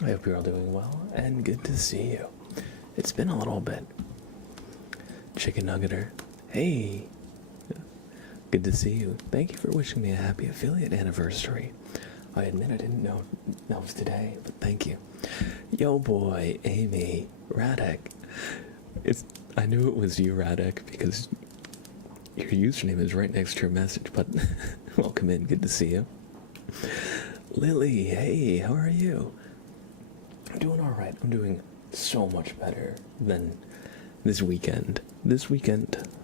I hope you're all doing well, and good to see you. It's been a little bit. Chicken Nuggeter, hey, good to see you. Thank you for wishing me a happy affiliate anniversary. I admit I didn't know that was today, but thank you. Yo boy, Amy, Radek. I knew it was you, Radek, because your username is right next to your message, but welcome in, good to see you. Lily, hey, how are you? I'm doing alright. I'm doing so much better than this weekend.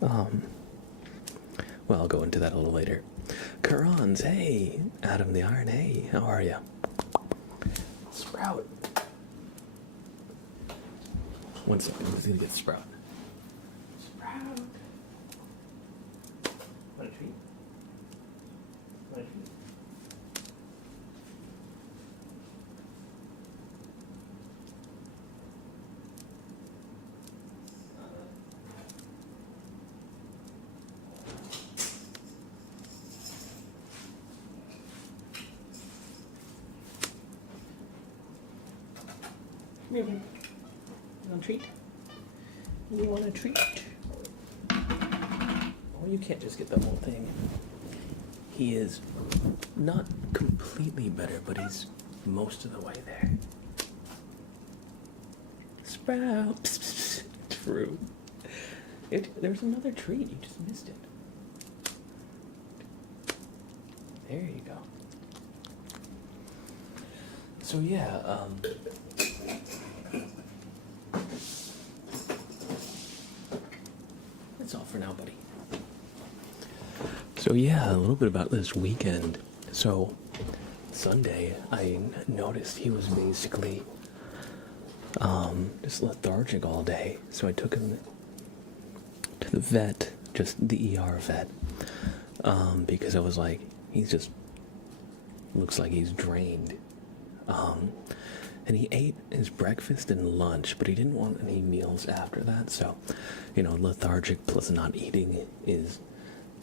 Well, I'll go into that a little later. Karans, hey. Adam the Iron, hey, how are you? Sprout. One second, I'm just gonna get Sprout. Sprout. Want a treat? Want a treat? Really? You want a treat? You want a treat? Well, you can't just get the whole thing. He is not completely better, but he's most of the way there. Sprout. Psst, psst, psst. True. There's another treat. You just missed it. There you go. So yeah, that's all for now, buddy. So yeah, a little bit about this weekend. So Sunday, I noticed he was basically just lethargic all day. So I took him to the vet, just the ER vet, because I was like, he's just looks like he's drained. And he ate his breakfast and lunch, but he didn't want any meals after that. So, lethargic plus not eating is,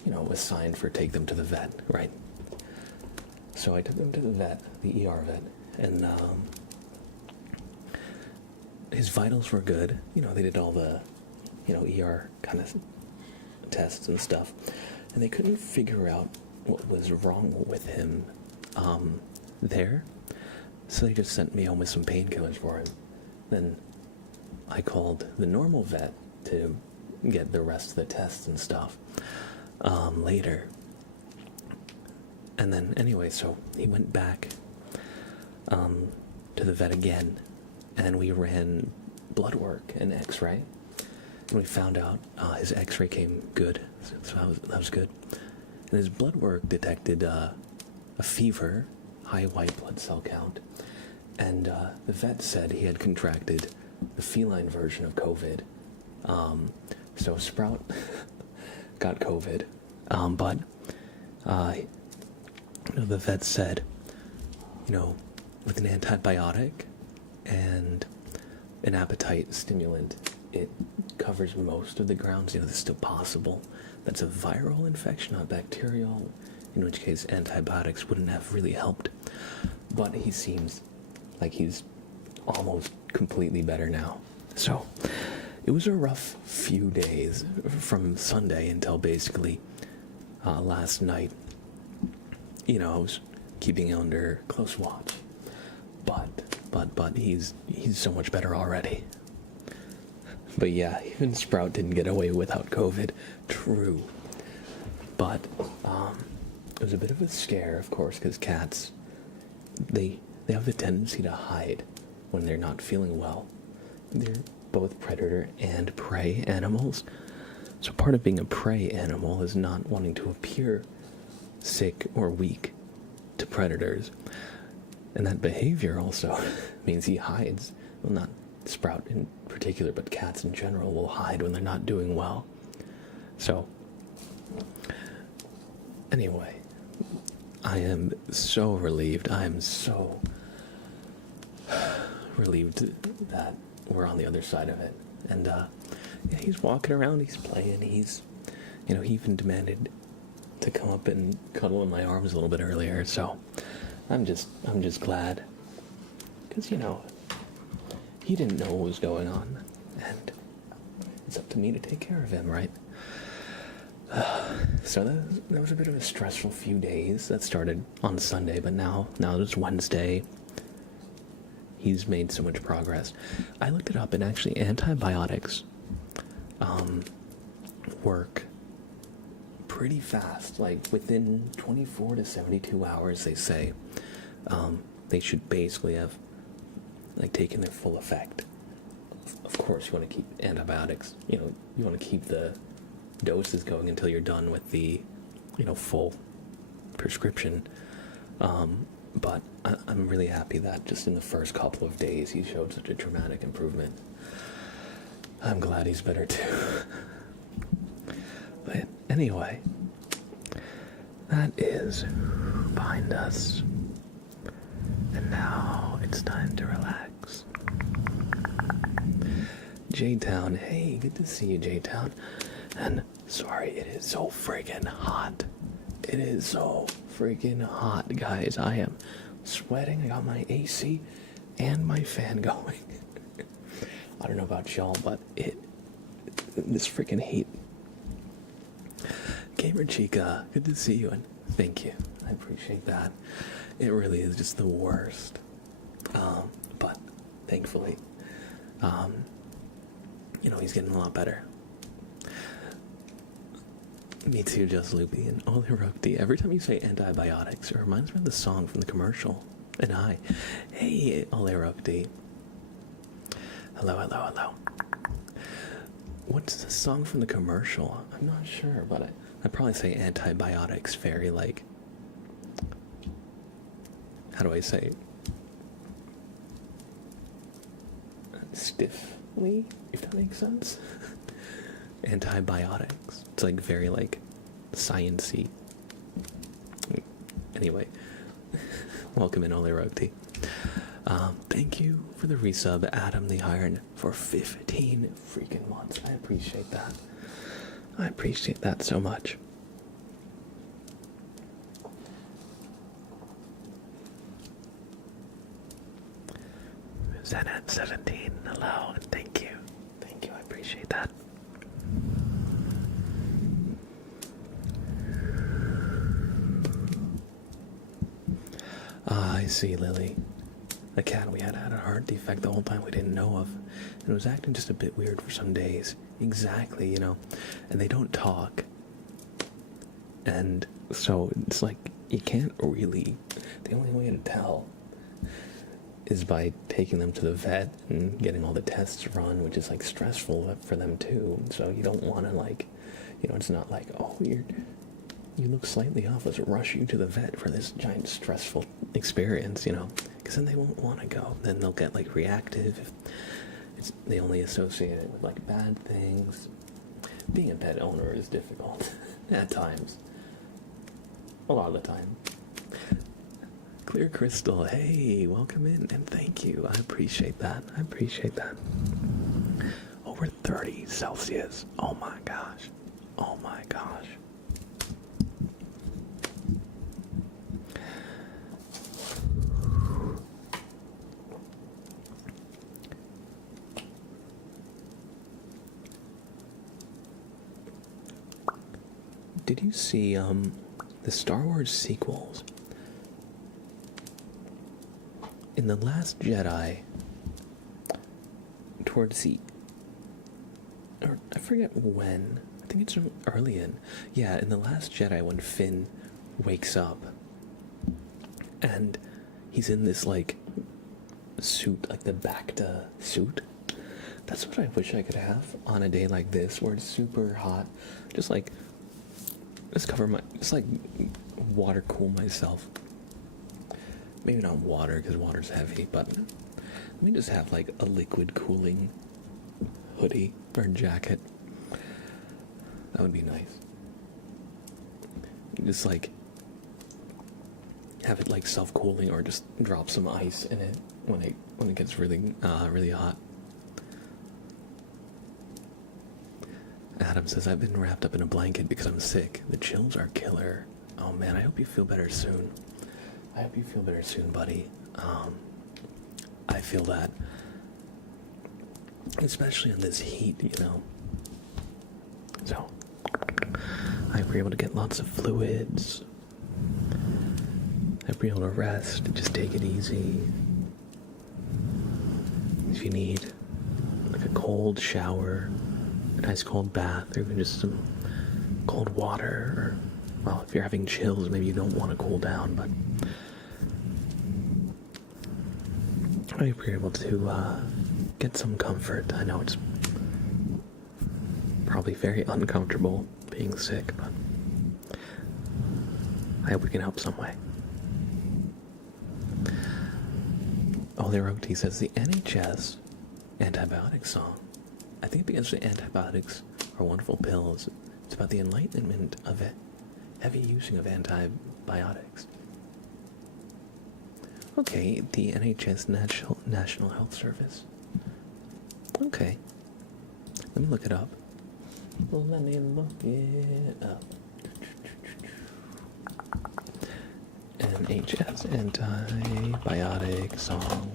a sign for take them to the vet, right? So I took him to the vet, the ER vet, and his vitals were good. They did all the, ER kind of tests and stuff, and they couldn't figure out what was wrong with him there. So they just sent me home with some painkillers for him. Then I called the normal vet to get the rest of the tests and stuff later. And then anyway, so he went back to the vet again, and we ran blood work and x-ray. And we found out his x-ray came good, so that was good. And his blood work detected a fever, high white blood cell count, and the vet said he had contracted the feline version of COVID. So Sprout got COVID, but the vet said, with an antibiotic and an appetite stimulant, it covers most of the grounds. It's still possible that's a viral infection, not bacterial, in which case antibiotics wouldn't have really helped. But he seems like he's almost completely better now. So it was a rough few days from Sunday until basically last night. I was keeping under close watch. But he's so much better already. But yeah, even Sprout didn't get away without COVID. True. But it was a bit of a scare, of course, because cats, they have the tendency to hide when they're not feeling well. They're both predator and prey animals. So part of being a prey animal is not wanting to appear sick or weak to predators. And that behavior also means he hides. Well, not Sprout in particular, but cats in general will hide when they're not doing well. So, anyway, I am so relieved. I am so relieved that we're on the other side of it. And, yeah, he's walking around, he's playing, he even demanded to come up and cuddle in my arms a little bit earlier, so I'm just glad. because, he didn't know what was going on, and it's up to me to take care of him, right? So that was a bit of a stressful few days. That started on Sunday, but now it's Wednesday. He's made so much progress. I looked it up, and actually antibiotics work pretty fast. Like within 24 to 72 hours, they say they should basically have like taken their full effect. Of course, you want to keep antibiotics. You want to keep the doses going until you're done with the full prescription. But I'm really happy that just in the first couple of days he showed such a dramatic improvement. I'm glad he's better too. But anyway, that is behind us. And now it's time to relax. J-Town, hey, good to see you, J-Town. And sorry, it is so friggin' hot. It is so freaking hot, guys. I am sweating. I got my AC and my fan going. I don't know about y'all, but this freaking heat. Gamer Chica, good to see you, and thank you. I appreciate that. It really is just the worst. But thankfully, he's getting a lot better. Me too, Just Loopy and Olirokti. Every time you say antibiotics, it reminds me of the song from the commercial. And hi. Hey, Olirokti. Hello, hello, hello. What's the song from the commercial? I'm not sure, but I'd probably say antibiotics very, like... How do I say it? Stiffly, if that makes sense. Antibiotics. It's like very like science-y. Anyway, welcome in Olirokti. Thank you for the resub, Adam the Iron, for 15 freaking months. I appreciate that. I appreciate that so much. Zenat17, hello, and thank you. Thank you, I appreciate that. I see, Lily. A cat we had a heart defect the whole time we didn't know of. And it was acting just a bit weird for some days. Exactly, And they don't talk. And so it's like, you can't really... The only way to tell is by taking them to the vet and getting all the tests run, which is like stressful for them too. So you don't want to like, it's not like, oh, you look slightly off, let's rush you to the vet for this giant stressful experience, because then they won't want to go. Then they'll get like reactive. They only associate it with like bad things. Being a pet owner is difficult at times. A lot of the time. Clear Crystal, hey, welcome in, and thank you. I appreciate that. I appreciate that. Over 30 Celsius. Oh my gosh. Oh my gosh. Did you see the Star Wars sequels? In The Last Jedi, towards the... Or I forget when. I think it's early in. Yeah, in The Last Jedi when Finn wakes up. And he's in this, like, suit, like the Bacta suit. That's what I wish I could have on a day like this, where it's super hot. Just like water cool myself. Maybe not water, because water's heavy, but let me just have like a liquid cooling hoodie or jacket. That would be nice. Just like have it like self-cooling, or just drop some ice in it when it gets really really hot. Adam says, I've been wrapped up in a blanket because I'm sick. The chills are killer. Oh man, I hope you feel better soon. I hope you feel better soon, buddy. I I feel that. Especially in this heat, you know. So, I were able to get lots of fluids. I'd be able to rest, just take it easy. If you need like a cold shower, a nice cold bath, or even just some cold water, or, well, if you're having chills, maybe you don't want to cool down, but I hope you're able to get some comfort. I know it's probably very uncomfortable being sick, but I hope we can help some way. Oliroti says the NHS antibiotic song. I think because the antibiotics are wonderful pills, it's about the enlightenment of it, heavy using of antibiotics. Okay, the NHS National Health Service. Okay, let me look it up. Let me look it up. NHS antibiotic song.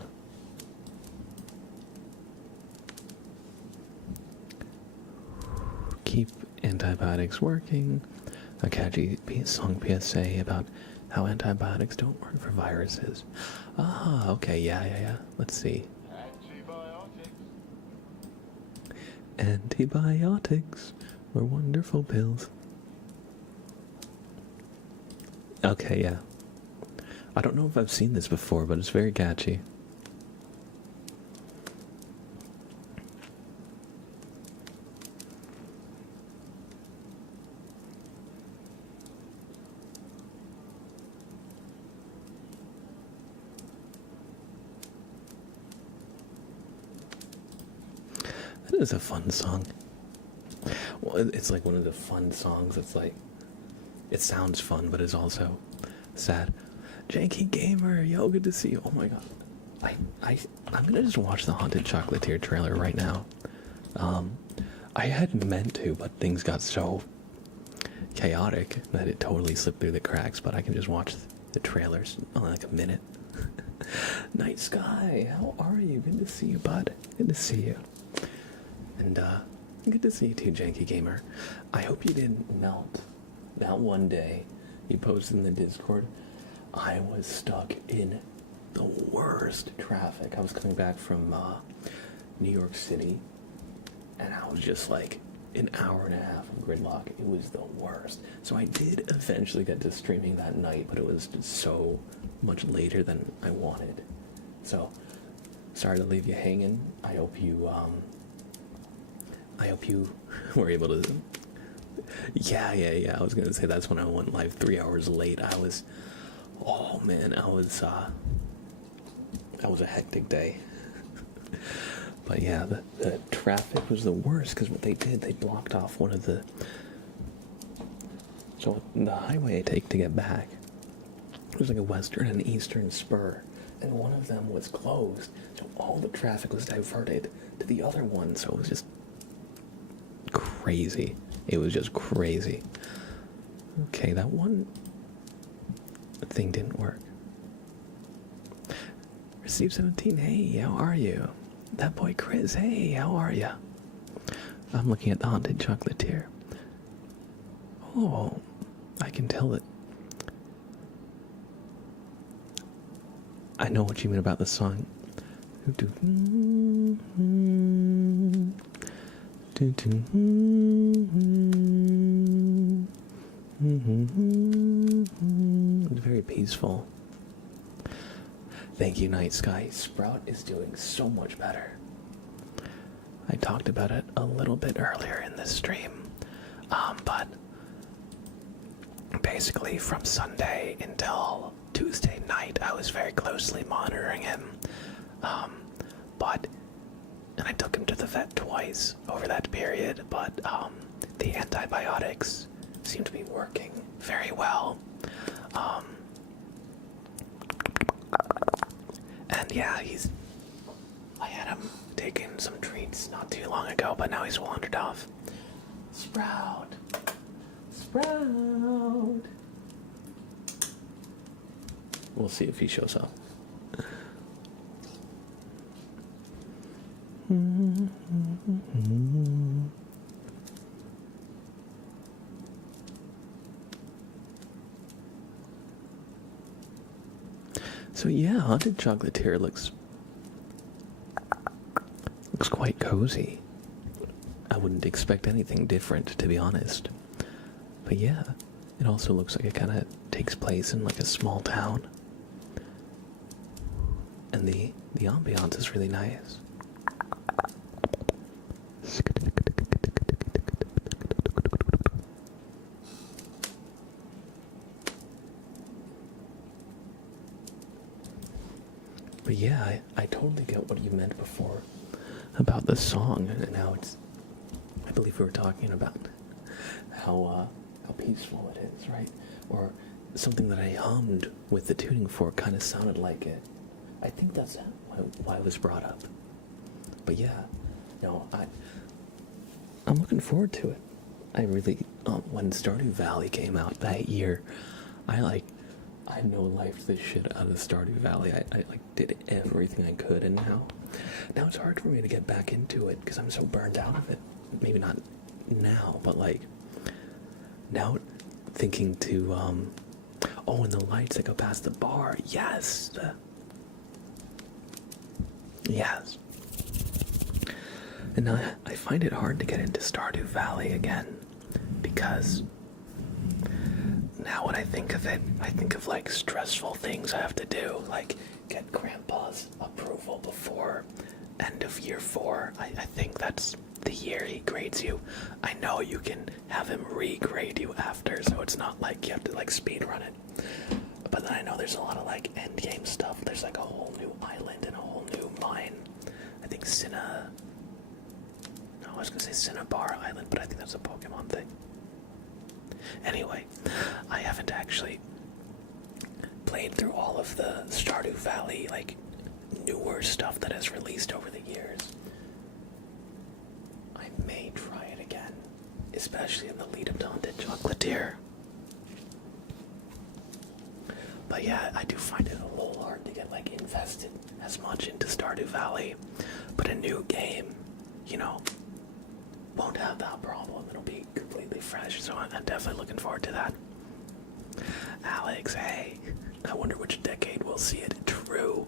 Keep antibiotics working. A catchy song PSA about how antibiotics don't work for viruses. Ah, okay, yeah. Let's see. Antibiotics were wonderful pills. Okay, yeah. I don't know if I've seen this before, but it's very catchy. That is a fun song. Well, it's like one of the fun songs. It's like, it sounds fun, but it's also sad. Janky Gamer, yo, good to see you. Oh my god. I'm gonna just watch the Haunted Chocolatier trailer right now. I had meant to, but things got so chaotic that it totally slipped through the cracks, but I can just watch the trailers in like a minute. Night Sky, how are you? Good to see you, bud. Good to see you. And good to see you too, Janky Gamer. I hope you didn't melt that one day you posted in the Discord. I was stuck in the worst traffic. I was coming back from New York City, and I was just like an hour and a half of gridlock. It was the worst. So I did eventually get to streaming that night, but it was just so much later than I wanted. So sorry to leave you hanging. I hope you were able to. Yeah. I was gonna say that's when I went live 3 hours late. Oh man, that was a hectic day. But yeah, the traffic was the worst because what they did, they blocked off one of the. So the highway I take to get back, it was like a western and eastern spur, and one of them was closed, so all the traffic was diverted to the other one. So it was just crazy. It was just crazy. Okay, that one thing didn't work. Receive 17, hey, how are you? That boy Chris, hey, how are you? I'm looking at the Haunted Chocolatier. Oh, I can tell it. I know what you mean about the song. It's very peaceful. Thank you, Night Sky. Sprout is doing so much better. I talked about it a little bit earlier in this stream, but basically from Sunday until Tuesday night, I was very closely monitoring him. And I took him to the vet twice over that period, but the antibiotics seem to be working very well. And yeah, I had him taking some treats not too long ago, but now he's wandered off. Sprout! We'll see if he shows up. So yeah, Haunted Chocolatier looks quite cozy. I wouldn't expect anything different, to be honest. But yeah, it also looks like it kind of takes place in like a small town. And the ambiance is really nice. But yeah, I totally get what you meant before about the song and how it's. I believe we were talking about how peaceful it is, right? Or something that I hummed with the tuning fork kind of sounded like it. I think that's why it was brought up. But yeah, no, I'm looking forward to it. I really, when Stardew Valley came out that year, I no-lifed the shit out of Stardew Valley. I did everything I could, and now it's hard for me to get back into it because I'm so burned out of it. Maybe not now, but like now thinking to and the lights that go past the bar. Yes. Yes. And now I find it hard to get into Stardew Valley again because now when I think of it, I think of like stressful things I have to do, like get Grandpa's approval before end of year 4. I think that's the year he grades you. I know you can have him re-grade you after, so it's not like you have to like speed run it. But then I know there's a lot of like end game stuff. There's like a whole new island and a whole new mine. I think I was gonna say Cinnabar Island, but I think that's a Pokemon thing. Anyway, I haven't actually played through all of the Stardew Valley, like, newer stuff that has released over the years. I may try it again, especially in the lead-up to Haunted Chocolatier. But yeah, I do find it a little hard to get, like, invested as much into Stardew Valley. But a new game, won't have that problem. It'll be completely fresh, so I'm definitely looking forward to that. Alex, hey, I wonder which decade we'll see it. True.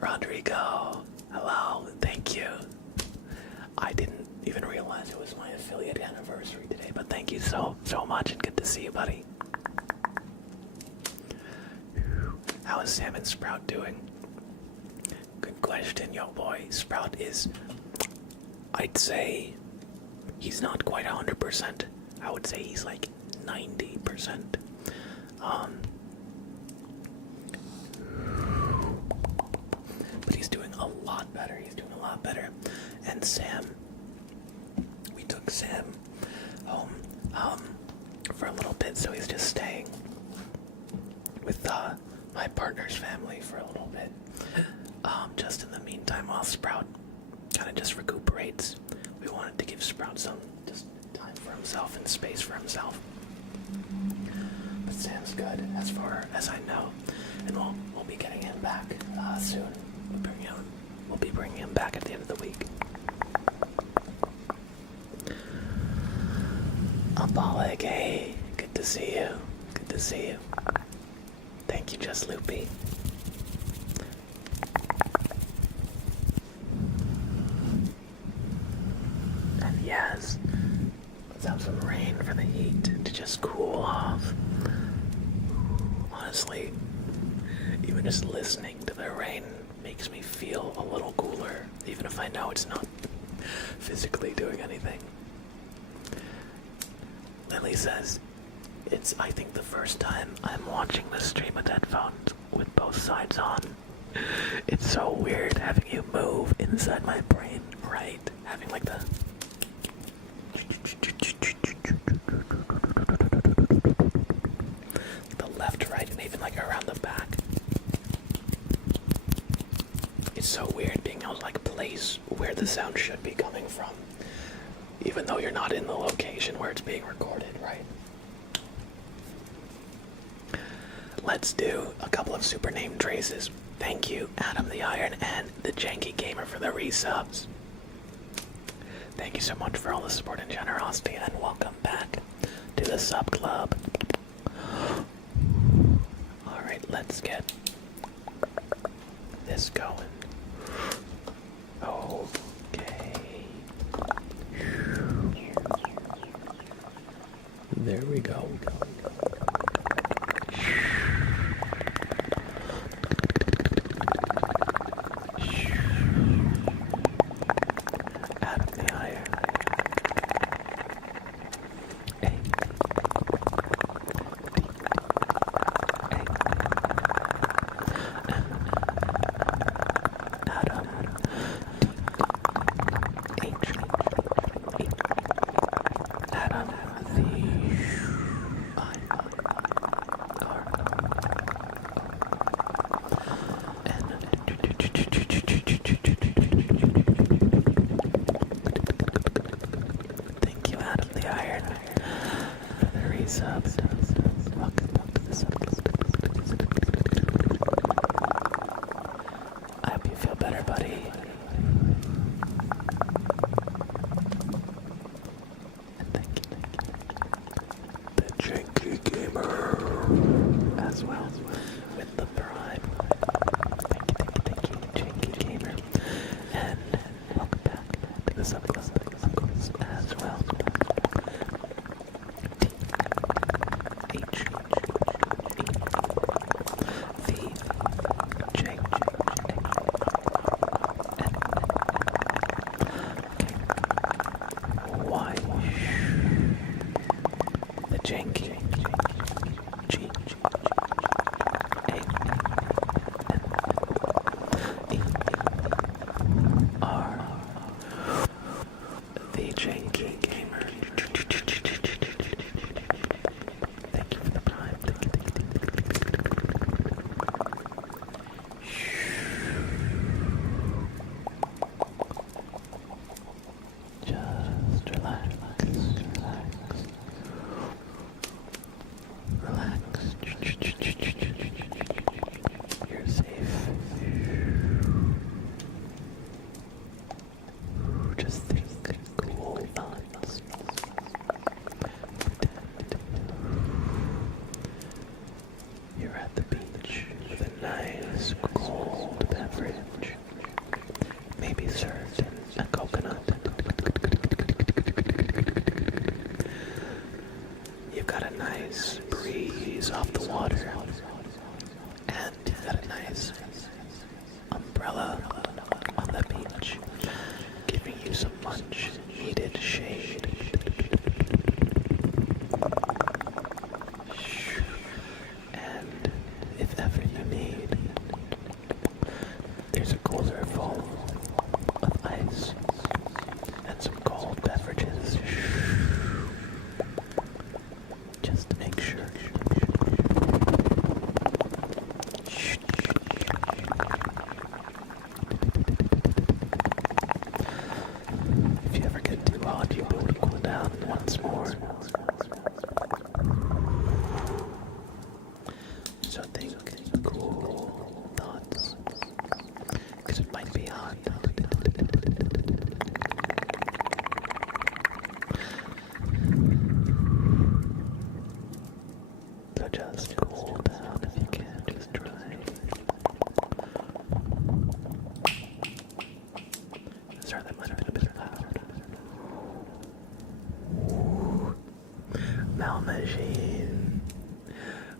Rodrigo, hello, thank you. I didn't even realize it was my affiliate anniversary today, but thank you so much, and good to see you, buddy. How is Sam and Sprout doing? Good question, yo boy. Sprout is, I'd say, he's not quite 100%. I would say he's like 90%. But he's doing a lot better. And Sam, we took Sam home for a little bit, so he's just staying with my partner's family for a little bit. Just in the meantime, while Sprout kind of just recuperates, we wanted to give Sprout some just time for himself and space for himself. But Sam's good, as far as I know, and we'll be getting him back soon. We'll be bringing him back at the end of the week. Abalik, hey, good to see you. Thank you, Just Loopy. And yes, let's have some rain for the heat to just cool off. Honestly, even just listening to the rain makes me feel a little cooler, even if I know it's not physically doing anything. Lily says, it's, I think, the first time I'm watching the stream with headphones with both sides on. It's so weird having you move inside my brain, right? Having like the left, right, and even like around the back. It's so weird being able to like place where the sound should be coming from, even though you're not in the location where it's being recorded, right? let's do a couple of super name traces. Thank you, Adam the Iron and the Janky Gamer, for the resubs. Thank you so much for all the support and generosity, and welcome back to the sub club. Alright, let's get this going. Okay. There we go. Adam the Iron.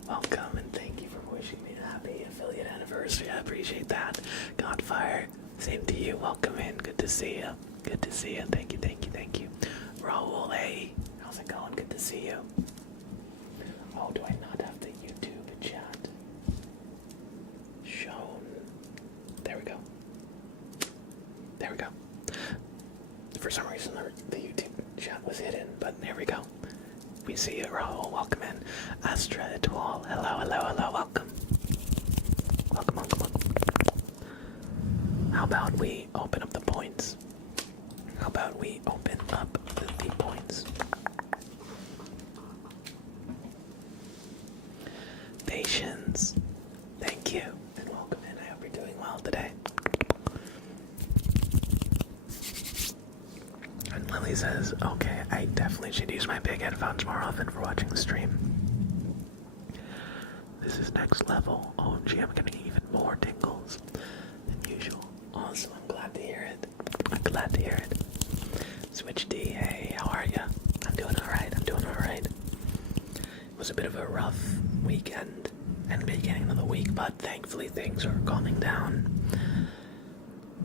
Welcome and thank you for wishing me a happy affiliate anniversary. I appreciate that. Godfire, same to you. Welcome in. Good to see you. Good to see you. Thank you, thank you, thank you. Raul, hey, how's it going? Good to see you. Oh, do I not have the YouTube chat shown? There we go. There we go. For some reason, the YouTube chat was hidden, but there we go. We see you, Raul. Welcome in. Astra Etoile. Hello, hello, hello. Welcome. Welcome, welcome, welcome. How about we open up the points? How about we open up the points? Patience. He says, okay, I definitely should use my big headphones more often for watching the stream. This is next level. OMG, I'm getting even more tingles than usual. Awesome, I'm glad to hear it. I'm glad to hear it. Switch D, hey, how are ya? I'm doing alright, I'm doing alright. It was a bit of a rough weekend and beginning of the week, but thankfully things are calming down.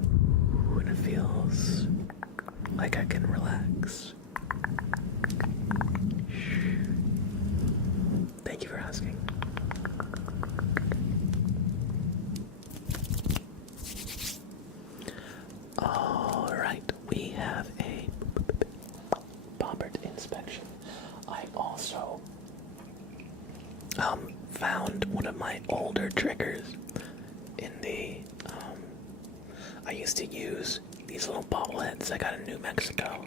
And it feels like I can relax. Thank you for asking. Alright, we have a bobbert inspection. I also found one of my older triggers in the I used to use these little bobbleheads I got in New Mexico.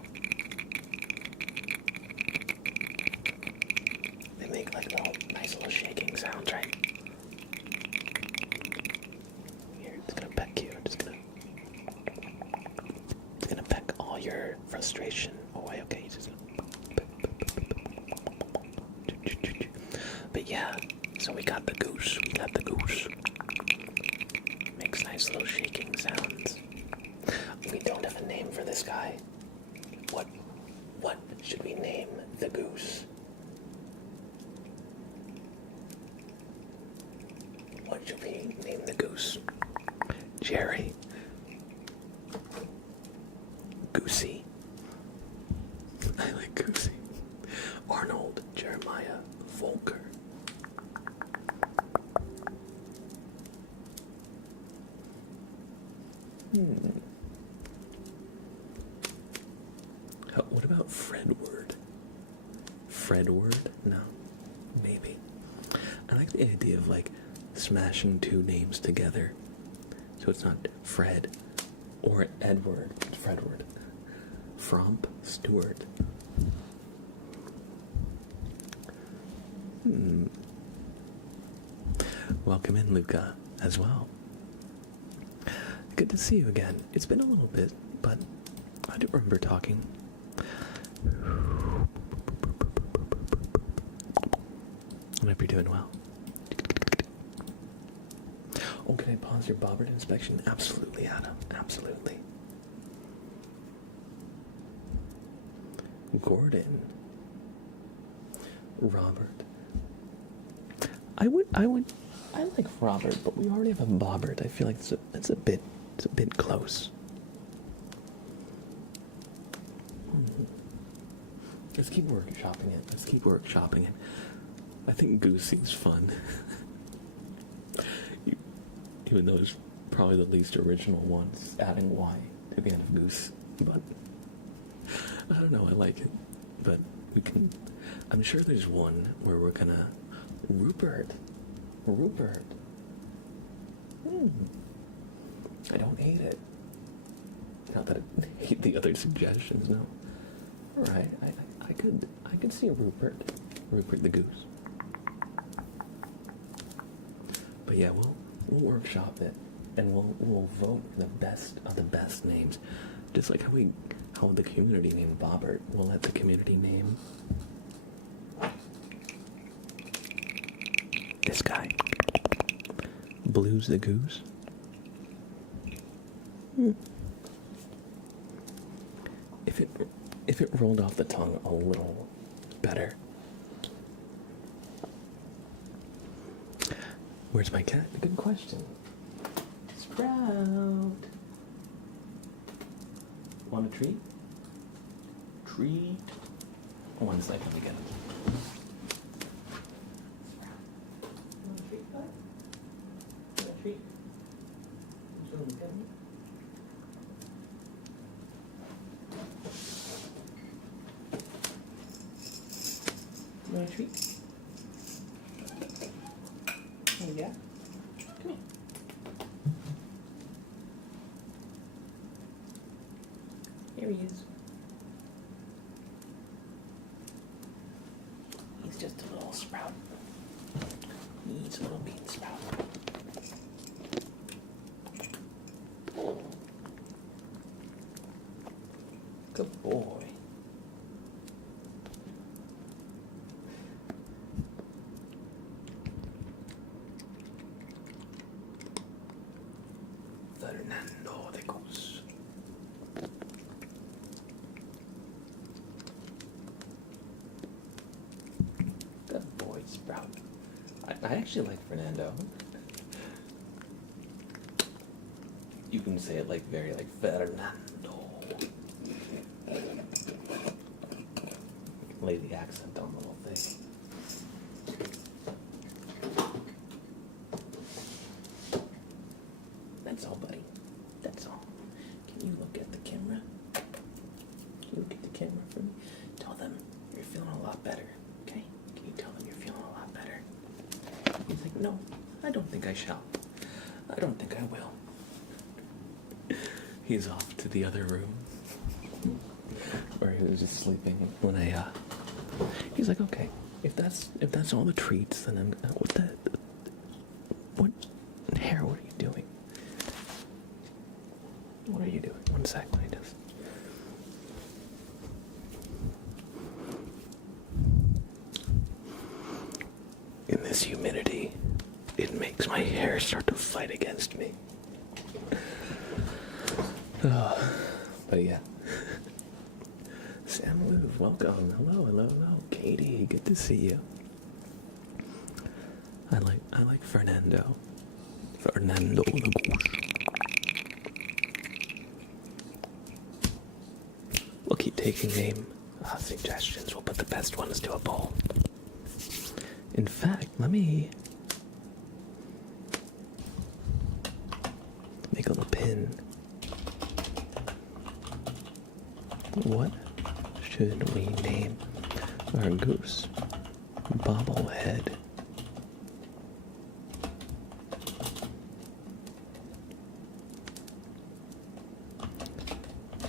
They make like nice little shaking sounds, right? Here, it's gonna peck you. It's gonna peck all your frustration away. Okay, it's just gonna. But yeah, so we got the goose. Makes nice little shaking sounds. We don't have a name for this guy. What should we name the goose? What should we name the goose? Jerry. Goosey. I like Goosey. Arnold Jeremiah Volker. What about Fredward? Fredward? No. Maybe. I like the idea of like smashing two names together. So it's not Fred or Edward. It's Fredward. Fromp Stewart. Welcome in, Luca, as well. Good to see you again. It's been a little bit, but I do remember talking. I hope you're doing well. Oh, can I pause your bobbert inspection? Absolutely, Adam. Absolutely. Gordon. Robert. I like Robert, but we already have a bobbert. I feel like it's a bit close. Let's keep workshopping it. I think Goosey's fun. Even though it's probably the least original ones, adding Y to the end of Goose. But I don't know, I like it. But I'm sure there's one where we're gonna Rupert. I don't hate it. Not that I hate the other suggestions, no. Alright, I could see a Rupert the goose. But yeah, we'll workshop it, and we'll vote for the best of the best names. Just like how the community named Bobbert, we'll let the community name this guy. Blues the Goose. If it rolled off the tongue a little better. Where's my cat? Good question. Sprout. Want a treat? Treat. 1 second to get it. Want a treat, bud? Want a treat? You want a treat? Yeah. Come here. Here he is. He's just a little sprout. He's a little bean sprout. Good boy. Fernando the Goose. Good boy, Sprout. I actually like Fernando. You can say it like very like Fernando. Lay the accent on the little thing. That's all, buddy. That's all. Can you look at the camera? Can you look at the camera for me? Tell them you're feeling a lot better, okay? Can you tell them you're feeling a lot better? He's like, no, I don't think I shall. I don't think I will. He's off to the other room where he was just sleeping when he's like, okay, if that's all the treats, then I'm what hair, what are you doing? What are you doing? One sec, let me just. In this humidity, it makes my hair start to fight against me. But yeah. Sam Lou, welcome. Hello. Katie, good to see you. I like Fernando. Fernando the Goose. We'll keep taking name suggestions. We'll put the best ones to a poll. In fact, let me make a little pin. What should we name our goose? Bobblehead.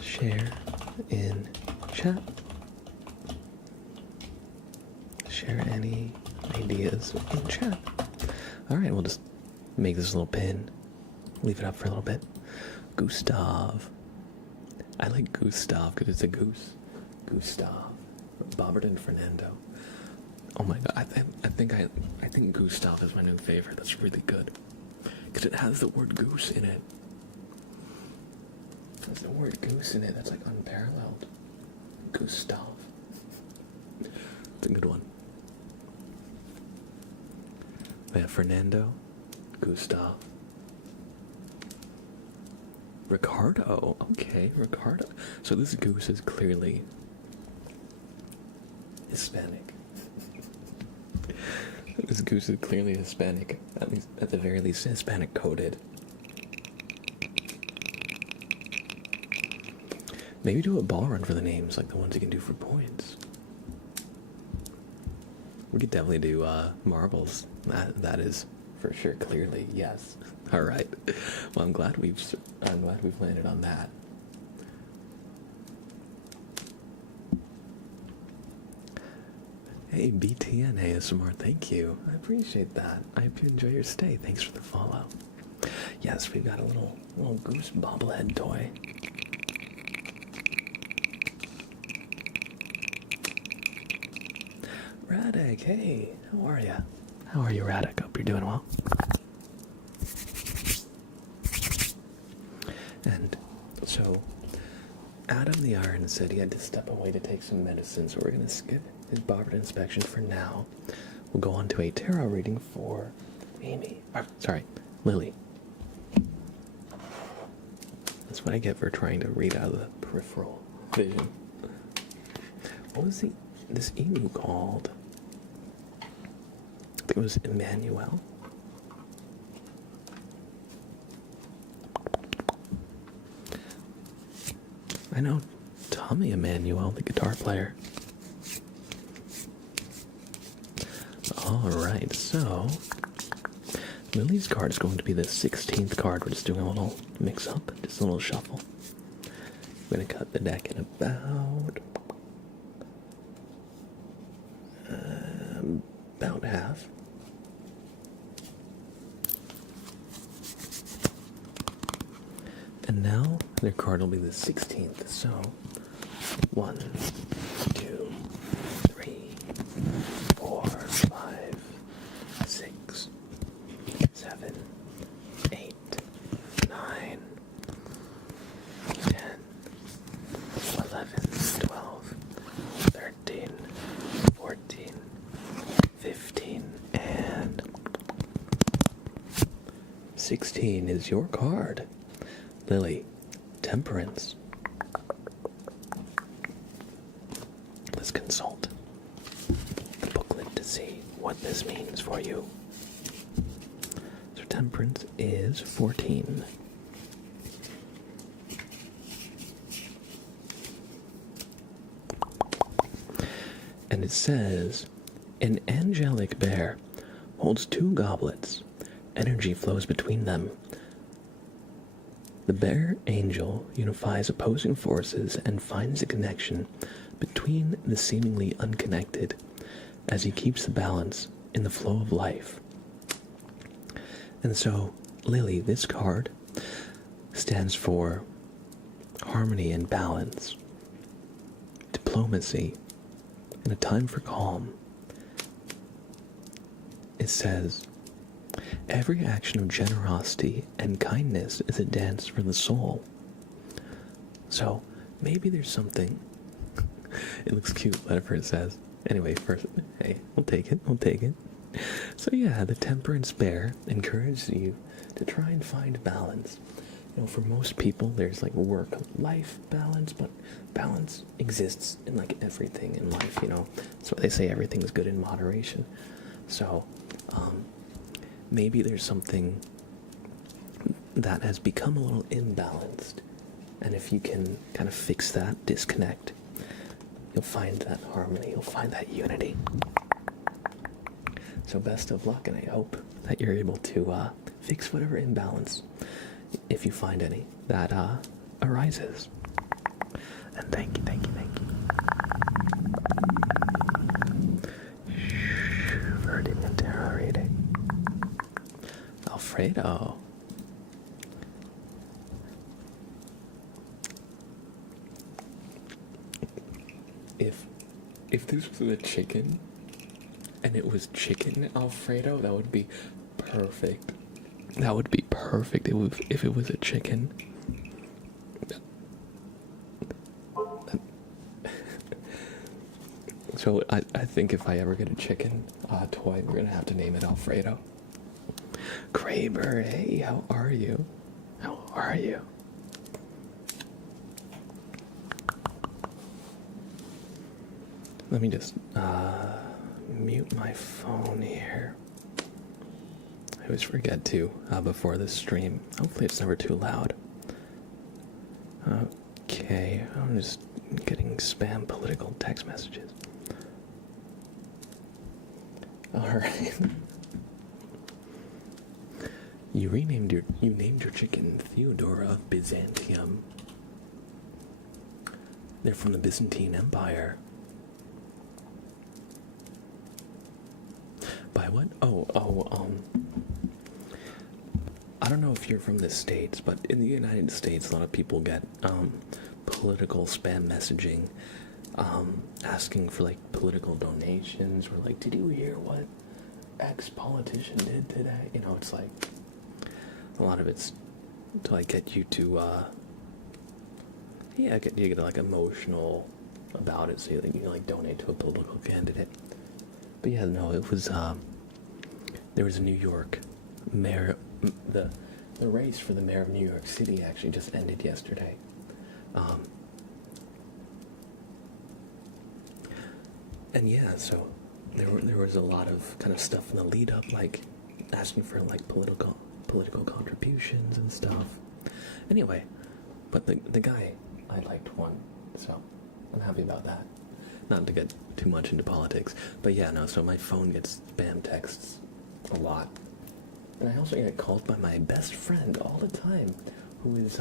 Share in chat. Share any ideas in chat. Alright, we'll just make this little pin. Leave it up for a little bit. Gustav. I like Gustav because it's a goose. Gustav. Bobbert and Fernando. Oh my god, I think Gustav is my new favorite. That's really good. Because it has the word goose in it. There's the word goose in it. That's like unparalleled. Gustav. It's a good one. We have Fernando, Gustav, Ricardo. Okay, Ricardo. So this goose is clearly Hispanic. This goose is clearly Hispanic. At the very least, Hispanic coded. Maybe do a ball run for the names, like the ones you can do for points. We could definitely do marbles. That is for sure. Clearly, yes. All right. Well, I'm glad we've landed on that. Hey, BTN ASMR, thank you. I appreciate that. I hope you enjoy your stay. Thanks for the follow. Yes, we've got a little goose bobblehead toy. Radek, hey, how are ya? How are you, Radek? Hope you're doing well. And so, Adam the Iron said he had to step away to take some medicine, so we're going to skip his Bobbert inspection for now. We'll go on to a tarot reading for Lily. That's what I get for trying to read out of the peripheral vision. What was this emu called? I think it was Emmanuel. I know Tommy Emmanuel, the guitar player. Alright, so Lily's card is going to be the 16th card. We're just doing a little mix up, just a little shuffle. I'm going to cut the deck in about half. And now their card will be the 16th, so 1, 2, 3, 4, 5, 6, 7, 8, 9, 16 is your card. Lily, Temperance. Let's consult the booklet to see what this means for you. So Temperance is 14. And it says, an angelic bear holds 2 goblets. Energy flows between them. The bear angel unifies opposing forces and finds a connection between the seemingly unconnected as he keeps the balance in the flow of life. And so, Lily, this card stands for harmony and balance, diplomacy, and a time for calm. It says, every action of generosity and kindness is a dance for the soul. So, maybe there's something. It looks cute, whatever it says. Anyway, first, hey, we'll take it. So yeah, the Temperance Bear encourages you to try and find balance. You know, for most people, there's like work-life balance, but balance exists in like everything in life, you know. So they say everything's good in moderation. So, maybe there's something that has become a little imbalanced. And if you can kind of fix that disconnect, you'll find that harmony, you'll find that unity. So best of luck, and I hope that you're able to fix whatever imbalance, if you find any, that arises. And thank you. Verdant tarot reading. Alfredo. If this was a chicken, and it was chicken Alfredo, that would be perfect. That would be perfect if it was a chicken. So I think if I ever get a chicken toy, we're gonna have to name it Alfredo. Kraber, hey, how are you? Let me just mute my phone here. I always forget to before this stream. Hopefully it's never too loud. Okay, I'm just getting spam political text messages. Alright. You named your chicken Theodora of Byzantium. They're from the Byzantine Empire. By what? I don't know if you're from the States, but in the United States, a lot of people get political spam messaging, asking for like political donations, or like, did you hear what X politician did today? You know, it's like a lot of it's to like get you to get like emotional about it, so you can like donate to a political candidate. But yeah, no, it was there was a New York mayor. The race for the mayor of New York City actually just ended yesterday. And yeah, so there was a lot of kind of stuff in the lead up, like asking for like political contributions and stuff. Anyway, but the guy I liked won, so I'm happy about that. Not to get too much into politics, but yeah, no, so my phone gets spam texts a lot. And I also get called by my best friend all the time, who is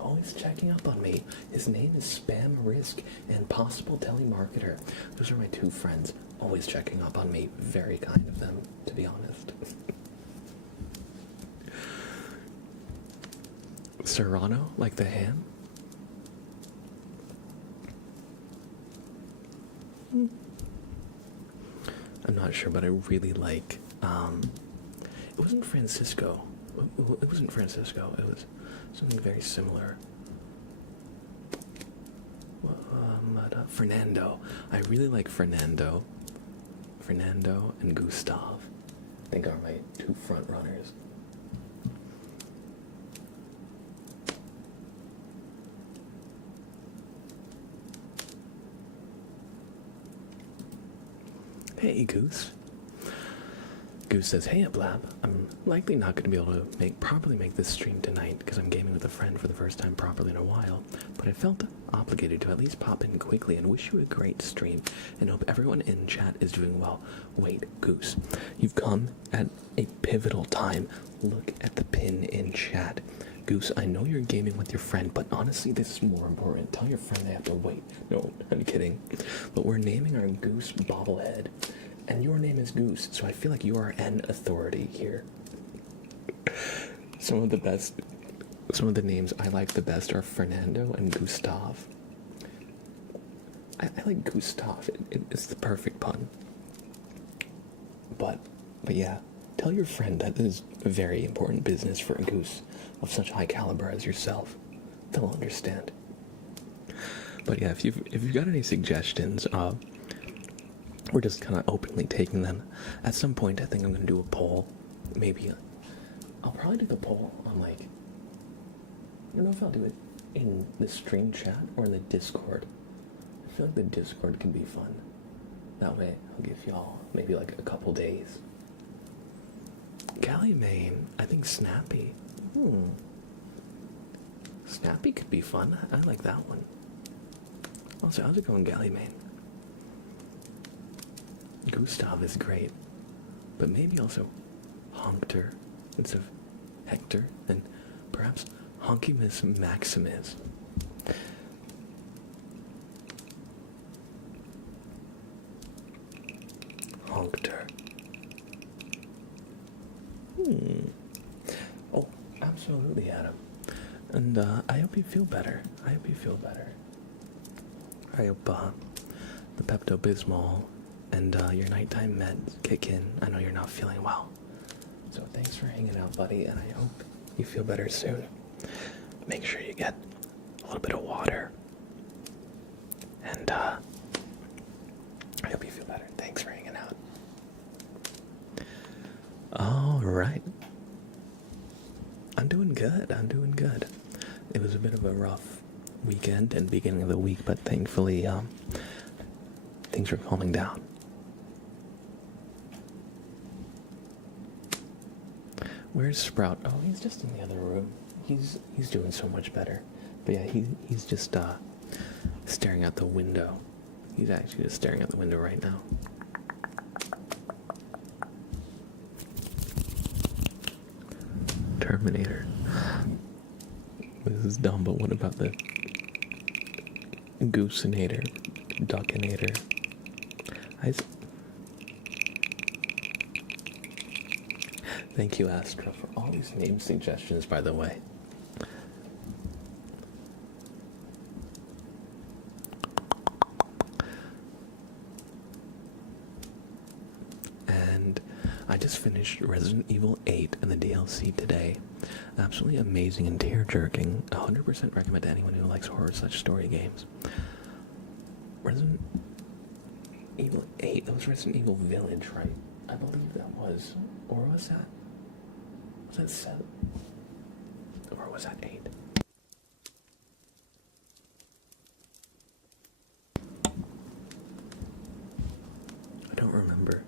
always checking up on me. His name is Spam Risk and Possible Telemarketer. Those are my 2 friends, always checking up on me. Very kind of them, to be honest. Serrano, like the ham? I'm not sure, but I really like, it wasn't Francisco. It wasn't Francisco. It was something very similar. Fernando. I really like Fernando. Fernando and Gustav, I think, are my 2 front runners. Hey, Goose. Goose says, hey, Blab. I'm likely not going to be able to properly make this stream tonight because I'm gaming with a friend for the first time properly in a while, but I felt obligated to at least pop in quickly and wish you a great stream and hope everyone in chat is doing well. Wait, Goose, you've come at a pivotal time. Look at the pin in chat. Goose, I know you're gaming with your friend, but honestly, this is more important. Tell your friend they have to wait. No, I'm kidding. But we're naming our Goose bobblehead. And your name is Goose, so I feel like you are an authority here. Some of the names I like the best are Fernando and Gustav. I like Gustav. It's the perfect pun. But yeah, tell your friend that this is a very important business for a goose of such high caliber as yourself. They'll understand. But yeah, if you've got any suggestions, we're just kind of openly taking them. At some point, I think I'm going to do a poll. Maybe I'll probably do the poll on, like, I don't know if I'll do it in the stream chat or in the Discord. I feel like the Discord can be fun. That way, I'll give y'all maybe like a couple days. Galley Main, I think Snappy. Snappy could be fun. I like that one. Also, how's it going, Galley Main? Gustav is great, but maybe also Honkter instead of Hector, and perhaps Honkimus Maximus. Honkter. Oh, absolutely, Adam. And I hope you feel better. I hope the Pepto-Bismol and your nighttime meds kick in. I know you're not feeling well. So thanks for hanging out, buddy, and I hope you feel better soon. Make sure you get a little bit of water. And I hope you feel better. Thanks for hanging out. Alright. I'm doing good. It was a bit of a rough weekend and beginning of the week, but thankfully, things are calming down. Where's Sprout? Oh, he's just in the other room. He's doing so much better. But yeah, he's just staring out the window. He's actually just staring out the window right now. Terminator. This is dumb, but what about the Gooseinator, Duckinator? Thank you, Astra, for all these name suggestions, by the way. And I just finished Resident Evil 8 and the DLC today. Absolutely amazing and tear-jerking. 100% recommend to anyone who likes horror/such story games. Resident Evil 8, that was Resident Evil Village, right? I believe that was. Or was that 7? Or was that 8? I don't remember.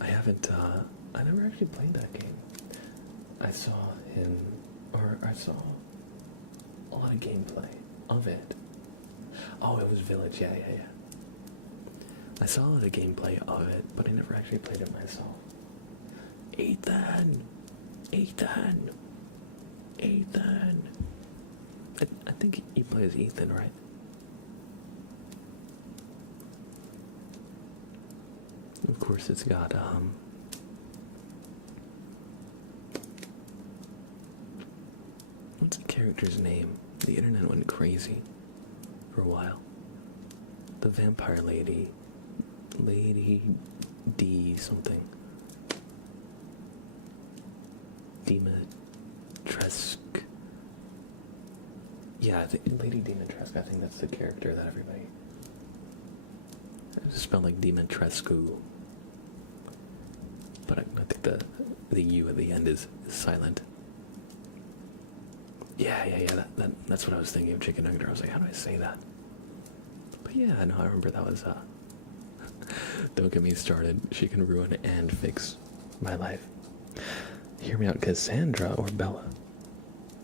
I never actually played that game. I saw I saw a lot of gameplay of it. Oh, it was Village, yeah. I saw a lot of gameplay of it, but I never actually played it myself. Ethan! I think you play as Ethan, right? Of course, it's got, what's the character's name? The internet went crazy for a while. The vampire lady. Lady D something. Dimitrescu. Yeah, I think Lady Dimitrescu, I think that's the character that everybody... It's spelled like Dimitrescu. But I think the U at the end is silent. Yeah, that's what I was thinking of, Chicken Nugget. I was like, how do I say that? But yeah, no, I remember that was, Don't get me started. She can ruin and fix my life. Hear me out, Cassandra or Bella.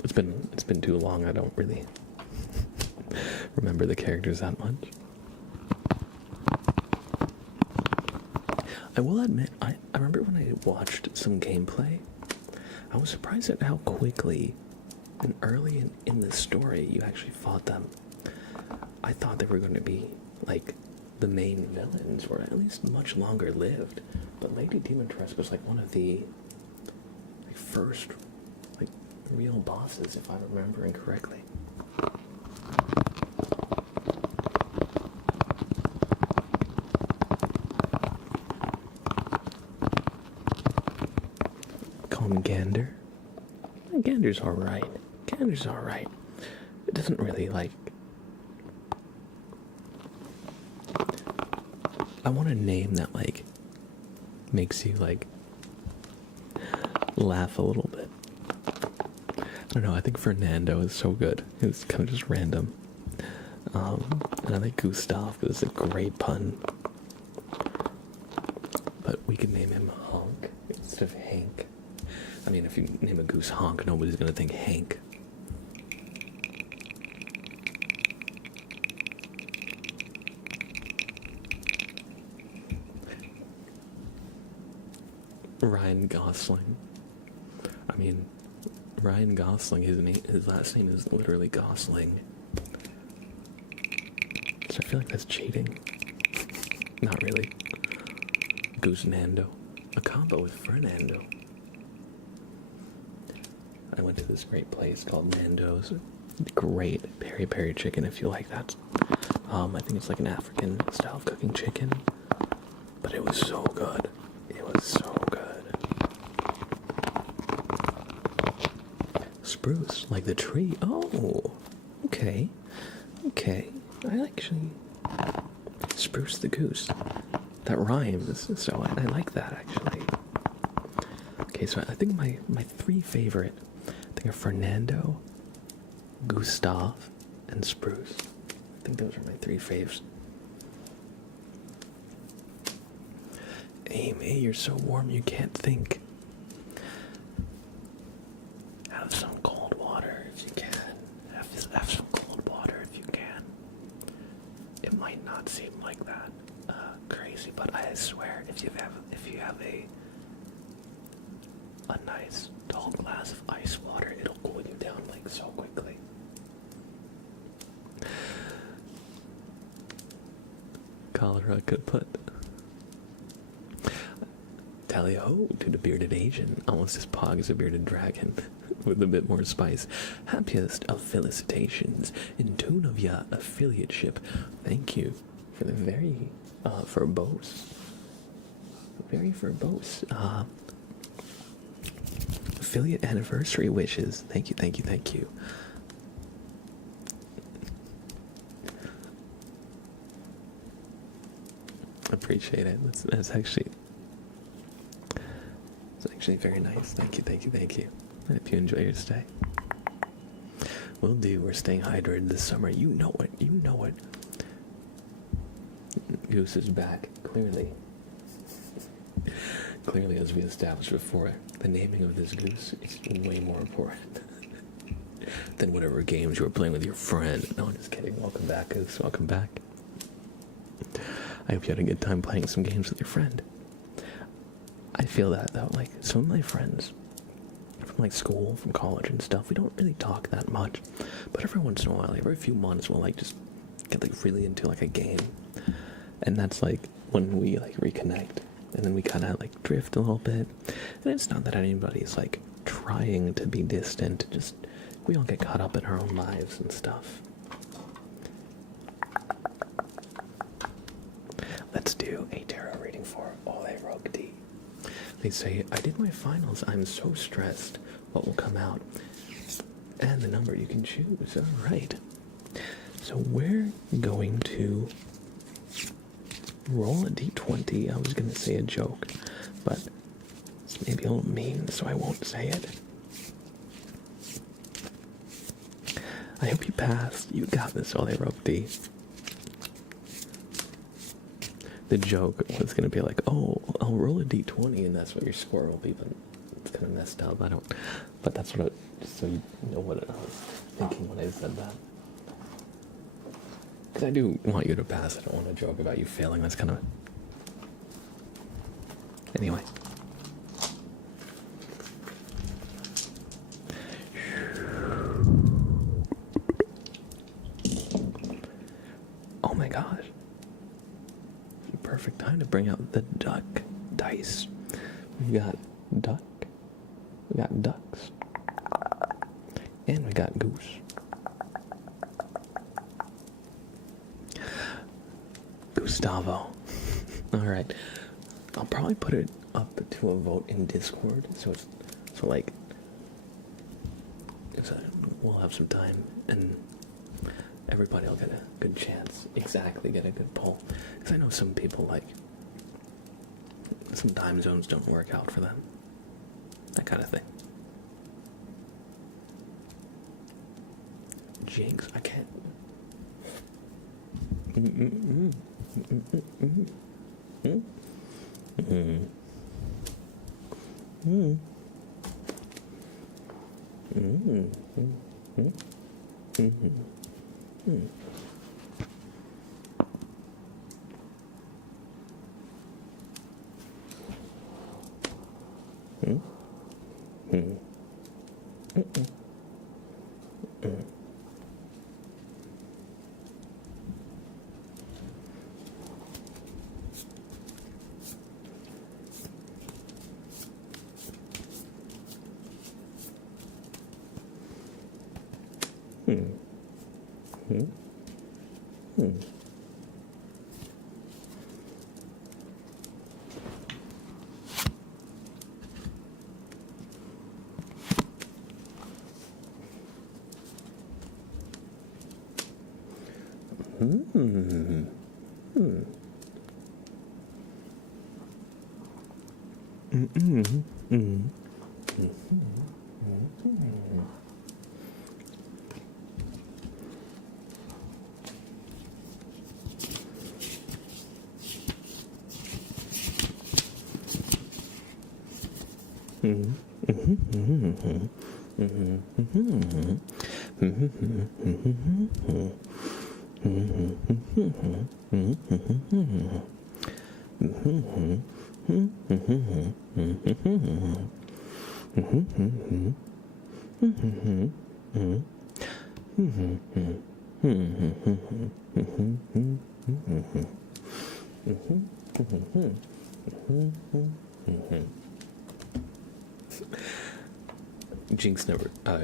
It's been too long. I don't really remember the characters that much. I will admit, I remember when I watched some gameplay, I was surprised at how quickly and early in the story you actually fought them. I thought they were going to be, like, the main villains, or at least much longer lived. But Lady Demetress was, like, one of the first, like, real bosses, if I'm remembering correctly. Call him Gander. Gander's alright. Gander's alright. It doesn't really, like... I want a name that, like, makes you, like, laugh a little bit. I don't know, I think Fernando is so good. It's kind of just random. And I like Gustav because it's a great pun. But we could name him Honk instead of Hank. I mean, if you name a goose Honk, nobody's gonna think Hank. Ryan Gosling. I mean, Ryan Gosling, his last name is literally Gosling. So I feel like that's cheating. Not really. Goose Nando. A combo with Fernando. I went to this great place called Nando's. Great peri-peri chicken, if you like that. I think it's like an African style of cooking chicken. But it was so good. It was so good. Spruce, like the tree. Oh, okay. Okay. I actually... Spruce the goose. That rhymes, so I like that, actually. Okay, so I think my three favorite, I think are Fernando, Gustav, and Spruce. I think those are my three faves. Amy, you're so warm you can't think. Have some cold water if you can. Have some cold water if you can. It might not seem like that crazy, but I swear, if you have a nice tall glass of ice water, it'll cool you down like so quickly. Cholera could put tally-ho to the bearded Asian, almost as pog as a bearded dragon, with a bit more spice. Happiest of felicitations in tune of ya affiliateship. Thank you for the very verbose, affiliate anniversary wishes. Thank you, thank you, thank you. Appreciate it. That's actually very nice. Thank you, thank you, thank you. I hope you enjoy your stay. Will do. We're staying hydrated this summer. You know it. You know it. Goose is back. Clearly. Clearly, as we established before, the naming of this goose is way more important than whatever games you were playing with your friend. No, I'm just kidding. Welcome back, Goose. Welcome back. I hope you had a good time playing some games with your friend. I feel that, though, like, some of my friends from, like, school, from college and stuff, we don't really talk that much, but every once in a while, like, every few months, we'll, like, just get, like, really into, like, a game, and that's, like, when we, like, reconnect, and then we kind of, like, drift a little bit, and it's not that anybody's, like, trying to be distant, just, we all get caught up in our own lives and stuff. Let's do a tarot reading for Ole Rogdi. They say, I did my finals. I'm so stressed. What will come out? And the number you can choose. All right. So we're going to roll a d20. I was going to say a joke, but it's maybe a little mean, so I won't say it. I hope you passed. You got this, Ole Rogdi. the joke was gonna be like, oh, I'll roll a d20 and that's what your score will be, but it's kind of messed up. I don't, but that's what just so you know what I was thinking when I said that. Because I do want you to pass. I don't want to joke about you failing. That's kind of... Anyway. Oh my gosh. It's the perfect time to bring out the duck dice. We got duck. We got ducks. And we got goose. Gustavo. Alright. I'll probably put it up to a vote in Discord. So we'll have some time and everybody will get a good chance. Exactly, get a good poll. Because I know some people some time zones don't work out for them. That kind of thing. Jinx, I can't.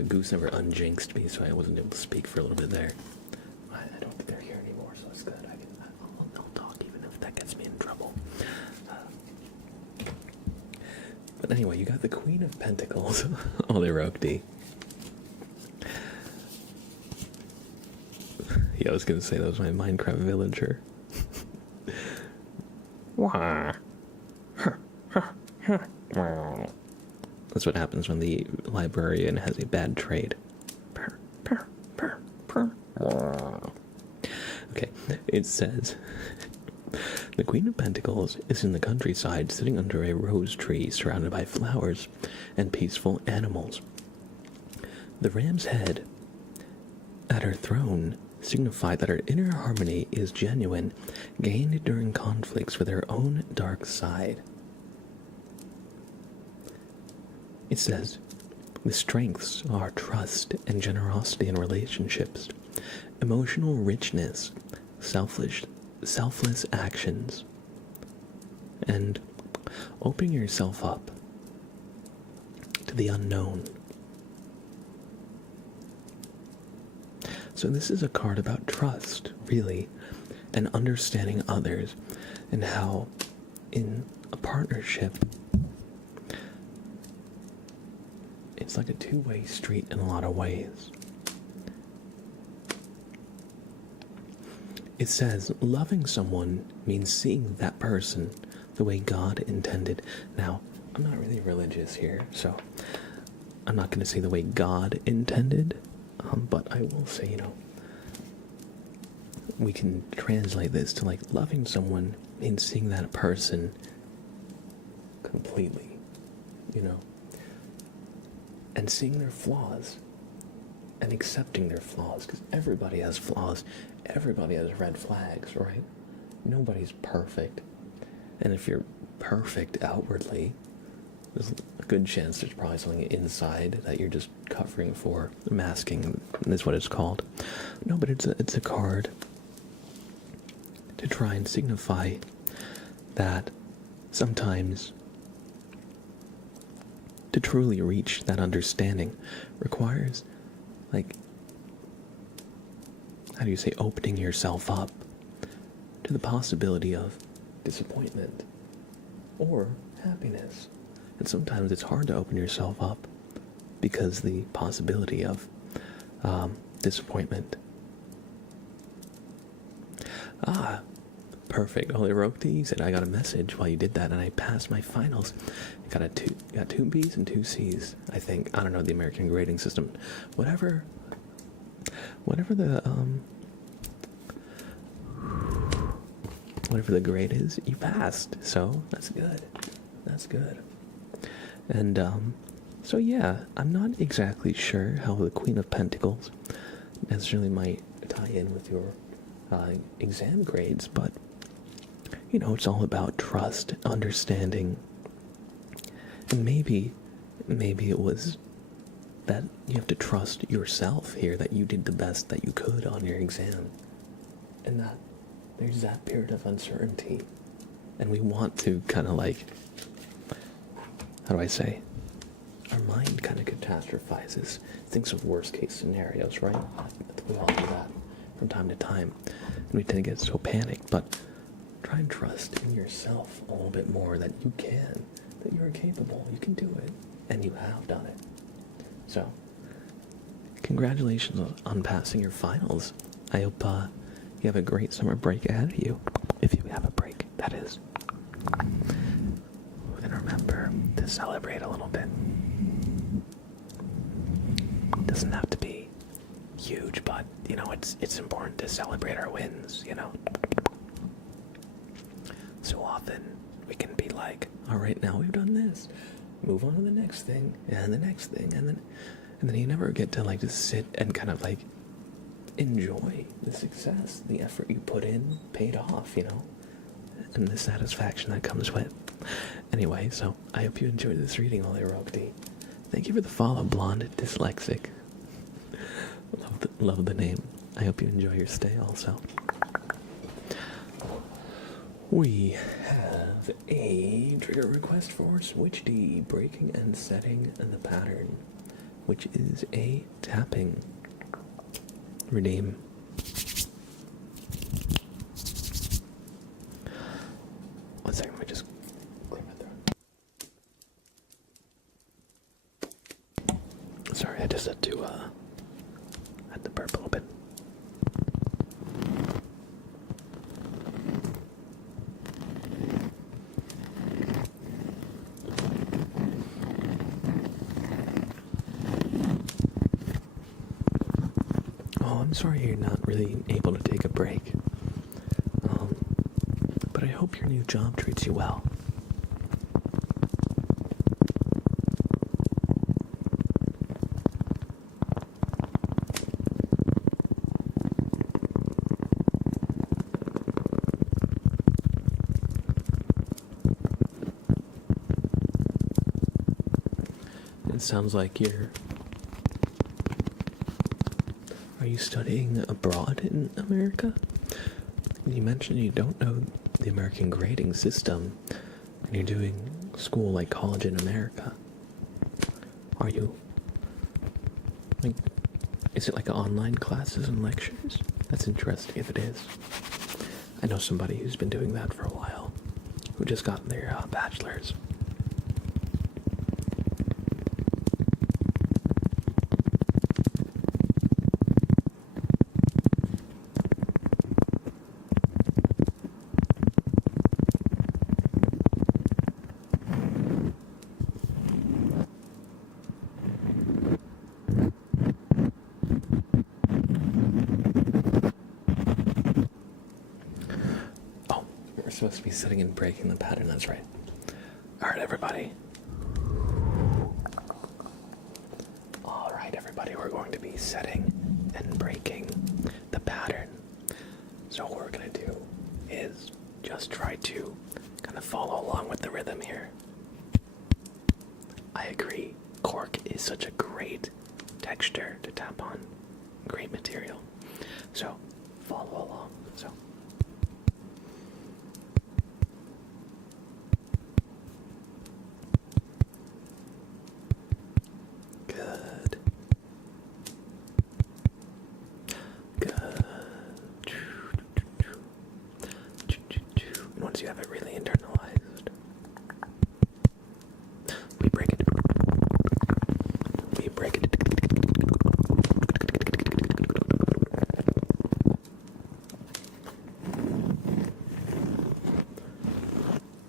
Goose never unjinxed me, so I wasn't able to speak for a little bit there. I don't think they're here anymore, so it's good. I'll talk even if that gets me in trouble. But anyway, you got the Queen of Pentacles. Oh, they roke D. Yeah, I was gonna say that was my Minecraft villager. That's what happens when the librarian has a bad trade. Okay, it says, the Queen of Pentacles is in the countryside sitting under a rose tree surrounded by flowers and peaceful animals. The ram's head at her throne signified that her inner harmony is genuine, gained during conflicts with her own dark side. It says, the strengths are trust and generosity in relationships, emotional richness, selfless actions, and opening yourself up to the unknown. So this is a card about trust, really, and understanding others, and how in a partnership it's like a two-way street in a lot of ways. It says, loving someone means seeing that person the way God intended. Now, I'm not really religious here, so I'm not going to say the way God intended, but I will say, we can translate this to like loving someone means seeing that person completely, you know, and seeing their flaws and accepting their flaws, because everybody has flaws, everybody has red flags, right? Nobody's perfect. And if you're perfect outwardly, there's a good chance there's probably something inside that you're just covering for. Masking is what it's called. No, but it's a card to try and signify that sometimes to truly reach that understanding requires, like, how do you say, opening yourself up to the possibility of disappointment or happiness. And sometimes it's hard to open yourself up because the possibility of disappointment. Perfect. Oh, they wrote to you. Said I got a message while you did that, and I passed my finals. Got two B's and two C's. I think. I don't know the American grading system. Whatever the grade is, you passed. So that's good. That's good. And so yeah, I'm not exactly sure how the Queen of Pentacles necessarily might tie in with your exam grades, but you know, it's all about trust, understanding, and maybe it was that you have to trust yourself here, that you did the best that you could on your exam, and that there's that period of uncertainty, and we want to kind of like, how do I say, our mind kind of catastrophizes, thinks of worst case scenarios, right? We all do that from time to time, and we tend to get so panicked, but try and trust in yourself a little bit more, that you can, that you're capable, you can do it, and you have done it. So, congratulations on passing your finals. I hope you have a great summer break ahead of you, if you have a break, that is. And remember to celebrate a little bit. It doesn't have to be huge, but, you know, it's important to celebrate our wins, you know. So often we can be like, all right, now we've done this, move on to the next thing, and the next thing, and then you never get to like just sit and kind of like enjoy the success, the effort you put in paid off, you know, and the satisfaction that comes with. Anyway, so I hope you enjoyed this reading, Olirokti. Thank you for the follow, Blonde Dyslexic. Love the name. I hope you enjoy your stay also. We have a trigger request for Switch D, breaking and setting the pattern, which is a tapping. Redeem. One second, let me just clear my throat. Sorry, I just had to burp a little bit. I'm sorry you're not really able to take a break, but I hope your new job treats you well. It sounds like Are you studying abroad in America? You mentioned you don't know the American grading system, and you're doing school like college in America. Are you, like, is it like online classes and lectures? That's interesting if it is. I know somebody who's been doing that for a while, who just got their bachelor's. supposed to be setting and breaking the pattern, that's right. Alright, everybody. Alright, everybody, we're going to be setting and breaking the pattern. So what we're going to do is just try to kind of follow along with the rhythm here. I agree, cork is such a great texture to tap on. Great material. So, follow along. So, good. Good. And once you have it really internalized, we break it. We break it.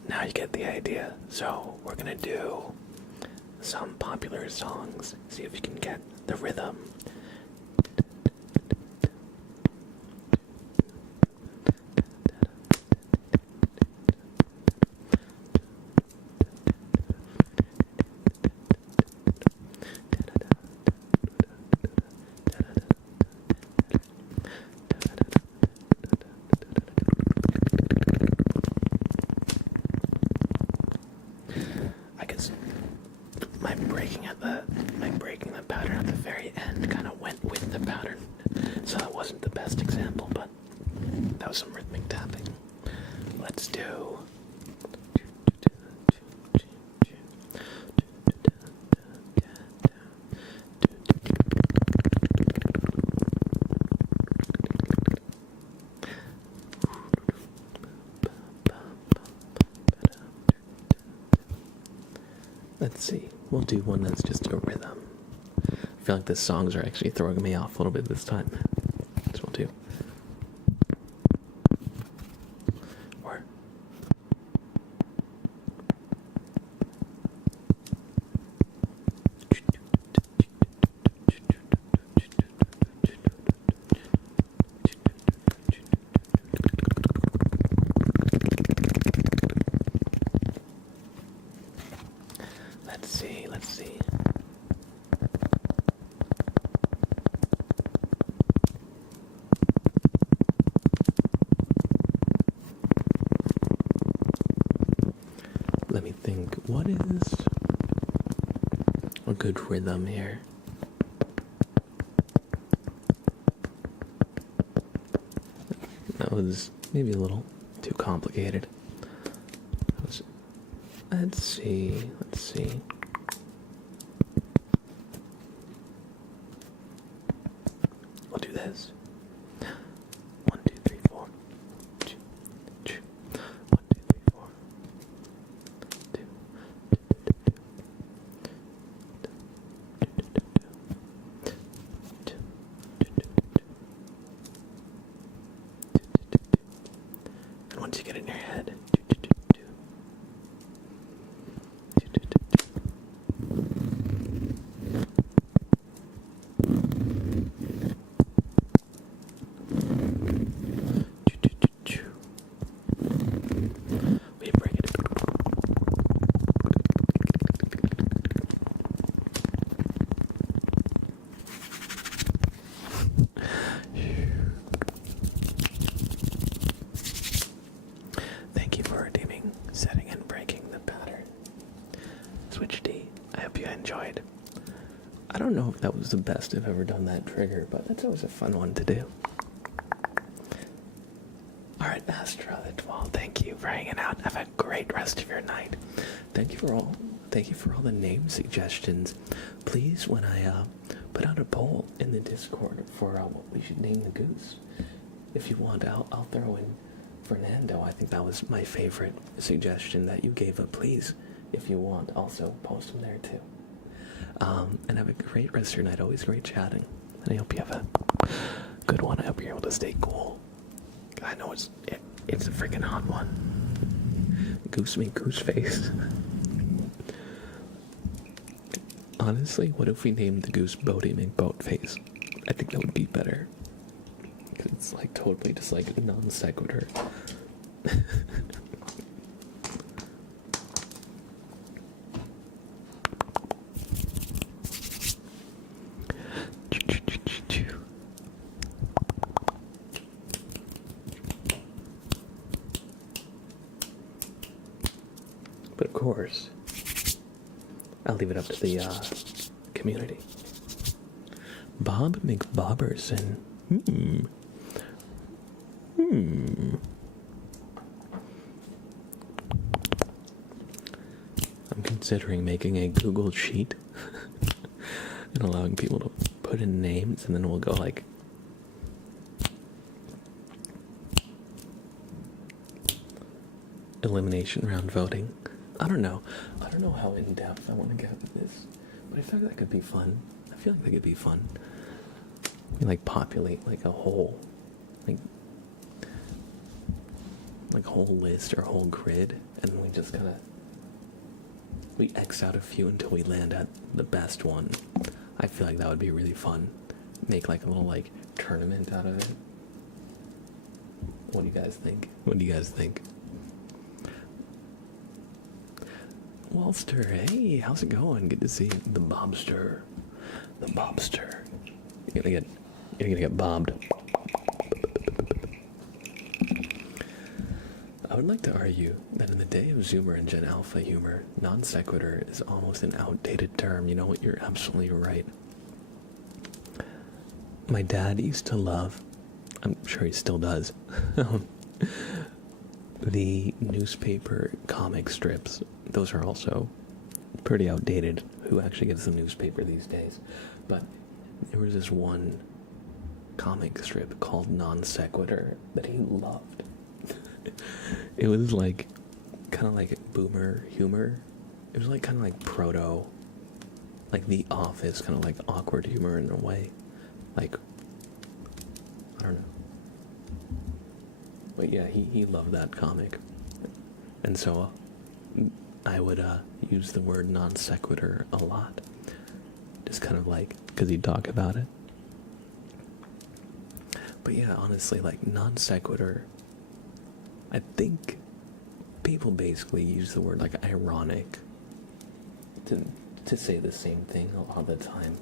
Now you get the idea. So we're gonna do some popular songs. See if you can get the rhythm. My breaking the pattern at the very end kind of went with the pattern, so that wasn't the best example, but that was some rhythmic tapping. Let's do. Let's see. We'll do one that's just a rhythm. I feel like the songs are actually throwing me off a little bit this time. So we'll do. Or. Let's see. Let me think, what is a good rhythm here? That was maybe a little too complicated. Let's see. We'll do this. 1, 2, 3, 4. 2, 2. 1, 2, 3, 4. 2. And once you get in your head, we break it. Thank you for redeeming, setting and breaking the pattern. Switch D. I hope you enjoyed. I don't know if that was the best I've ever done that trigger, but that's always a fun one to do. Alright, Astra the 12, thank you for hanging out. Have a great rest of your night. Thank you for all the name suggestions. Please, when I put out a poll in the Discord for what we should name the goose, if you want, I'll throw in Fernando. I think that was my favorite suggestion that you gave, but please, if you want, also post them there too. And have a great rest of your night. Always great chatting. And I hope you have a good one. I hope you're able to stay cool. I know it's a freaking hot one. Goose me goose face. Honestly, what if we named the goose Bodie McBoat Face? I think that would be better. Because it's like totally just like a non sequitur. course. I'll leave it up to the community. Bob McBobberson. I'm considering making a Google Sheet and allowing people to put in names, and then we'll go like elimination round voting. I don't know how in depth I want to get with this, but I feel like that could be fun. We like populate like a whole like whole list or whole grid, and we just we X out a few until we land at the best one. I feel like that would be really fun. Make like a little like tournament out of it. What do you guys think? Walster, hey, how's it going? Good to see you. The Bobster. You're gonna get bobbed. I would like to argue that in the day of Zoomer and Gen Alpha humor, non sequitur is almost an outdated term. You know what? You're absolutely right. My dad used to love, I'm sure he still does, the newspaper comic strips. Those are also pretty outdated. Who actually gets the newspaper these days? But there was this one comic strip called Non Sequitur that he loved. It was like kind of like boomer humor. It was like kind of like proto, like The Office, kind of like awkward humor in a way. Like, I don't know. But yeah, he loved that comic. And so I would use the word non sequitur a lot. Just kind of like, because he'd talk about it. But yeah, honestly, like non sequitur, I think people basically use the word like ironic to say the same thing a lot of the time.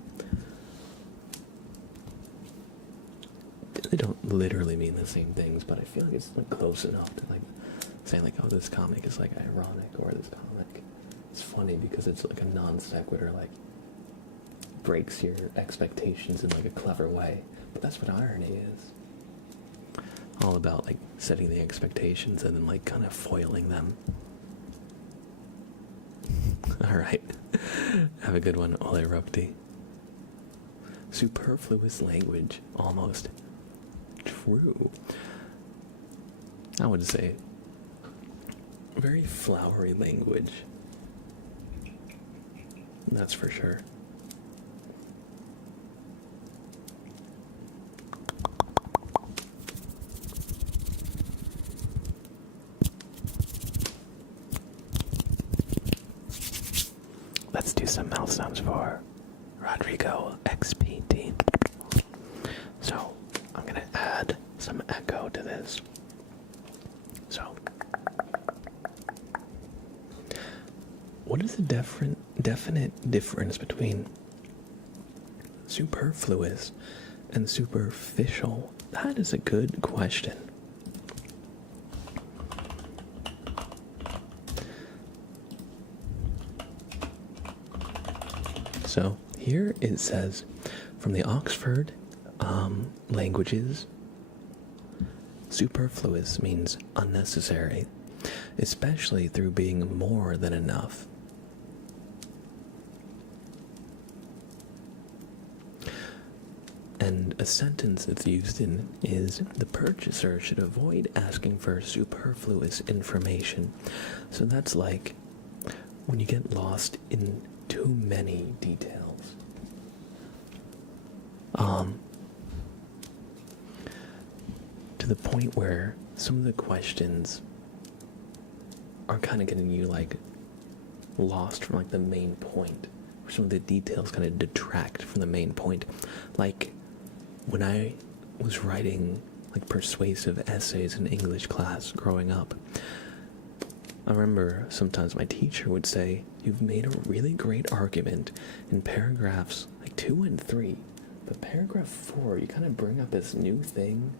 They don't literally mean the same things, but I feel like it's like close enough to like saying like, oh, this comic is like ironic, or this comic is funny because it's like a non sequitur, like breaks your expectations in like a clever way. But that's what irony is. All about like setting the expectations and then like kind of foiling them. Alright. Have a good one, Ole Rupti. Superfluous language, almost. True. I would say very flowery language. That's for sure. Let's do some mouth sounds for Rodrigo XPT. So, I'm going to add some echo to this. So, what is the definite difference between superfluous and superficial? That is a good question. So here it says, from the Oxford languages, superfluous means unnecessary, especially through being more than enough. And a sentence it's used in is, the purchaser should avoid asking for superfluous information. So that's like when you get lost in too many details. To the point where some of the questions are kind of getting you like lost from like the main point. Or some of the details kind of detract from the main point. Like when I was writing like persuasive essays in English class growing up, I remember sometimes my teacher would say, you've made a really great argument in paragraphs like 2 and 3, but paragraph 4, you kind of bring up this new thing,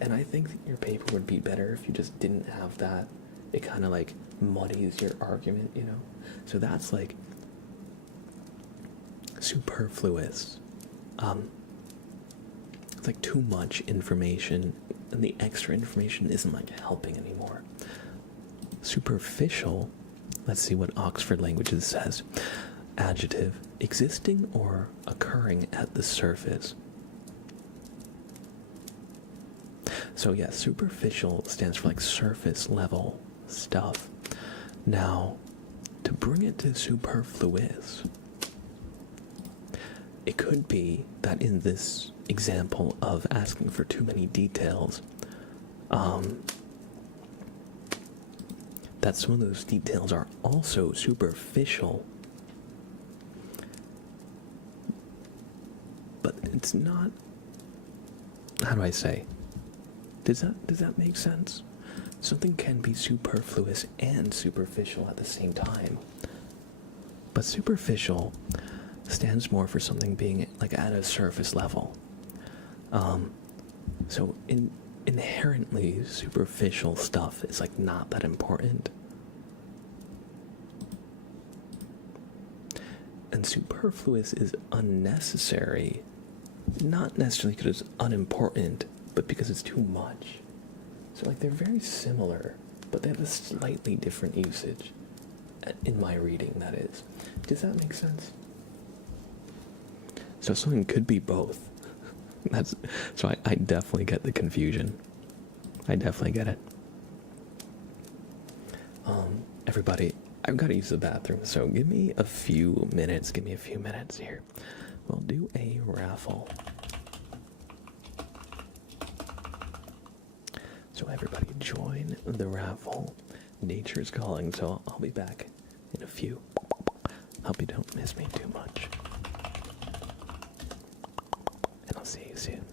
and I think that your paper would be better if you just didn't have that it kind of like muddies your argument, you know? So that's like superfluous. It's like too much information, and the extra information isn't like helping anymore. Superficial, let's see what Oxford Languages says. Adjective, existing or occurring at the surface. So yeah, superficial stands for like surface level stuff. Now, to bring it to superfluous, it could be that in this example of asking for too many details, that some of those details are also superficial, but it's not. How do I say? Does that make sense? Something can be superfluous and superficial at the same time, but superficial stands more for something being like at a surface level. So inherently superficial stuff is like not that important. And superfluous is unnecessary, not necessarily because it's unimportant, but because it's too much. So like they're very similar, but they have a slightly different usage. In my reading, that is. Does that make sense? So something could be both. So I definitely get the confusion. I definitely get it. Everybody, I've got to use the bathroom, so give me a few minutes. Give me a few minutes here. We'll do a raffle. So everybody join the raffle. Nature's calling, so I'll be back in a few. Hope you don't miss me too much. And I'll see you soon.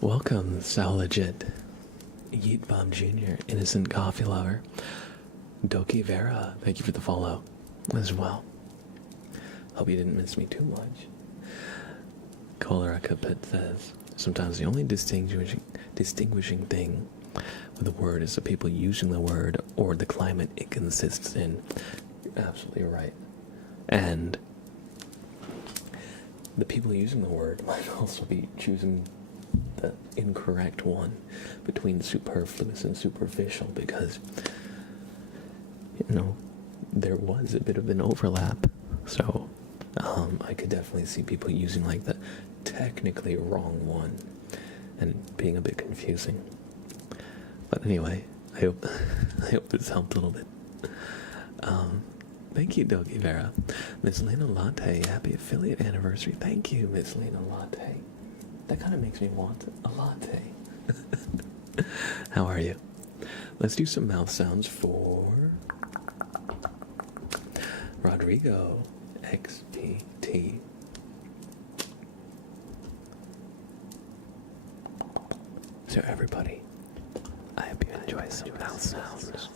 Welcome, Sal Legit, Yeet Bomb Jr., Innocent Coffee Lover, Doki Vera, thank you for the follow as well. Hope you didn't miss me too much. Cholera Pit says, sometimes the only distinguishing thing with a word is the people using the word or the climate it consists in. You're absolutely right. And the people using the word might also be choosing the incorrect one between superfluous and superficial, because, you know, there was a bit of an overlap. So I could definitely see people using like the technically wrong one and being a bit confusing. But anyway, I hope this helped a little bit. Thank you, Dogi Vera. Miss Lena Latte, happy affiliate anniversary. Thank you, Miss Lena Latte. That kind of makes me want a latte. How are you? Let's do some mouth sounds for Rodrigo XPT. So everybody, I hope you enjoy some mouth sounds.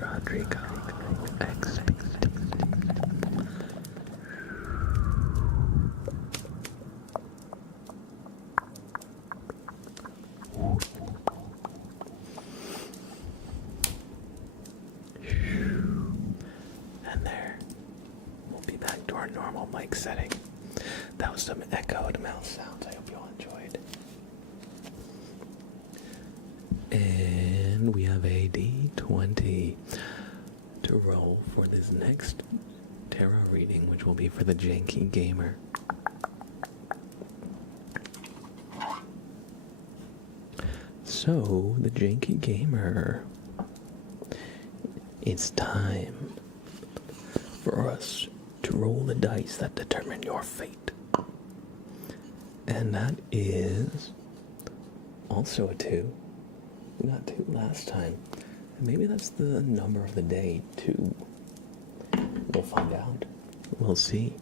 Rodrigo X. And there, we'll be back to our normal mic setting. That was some echoed mouth sounds. I hope you all enjoyed. And we have a D20 to roll for this next tarot reading, which will be for the Janky Gamer. So, the Janky Gamer, it's time for us to roll the dice that determine your fate. And that is also a 2. We got 2 last time. And maybe that's the number of the day, 2. We'll find out. We'll see.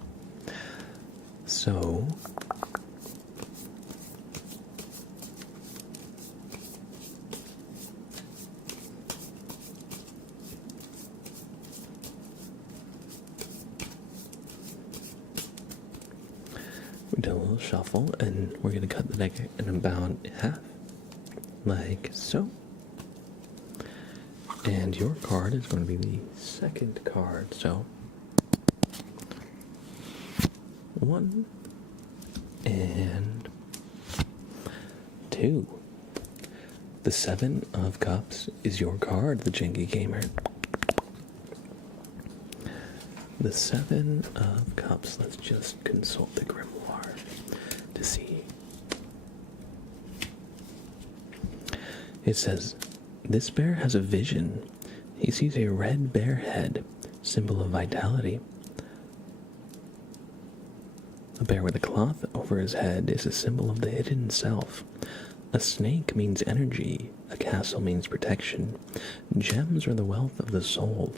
So, we do a little shuffle, and we're going to cut the deck in about half, like so. And your card is going to be the second card, so 1 and 2. The 7 of Cups is your card, the Janky Gamer. The 7 of Cups. Let's just consult the grimoire to see. It says, this bear has a vision. He sees a red bear head, symbol of vitality. A bear with a cloth over his head is a symbol of the hidden self. A snake means energy, a castle means protection, gems are the wealth of the soul,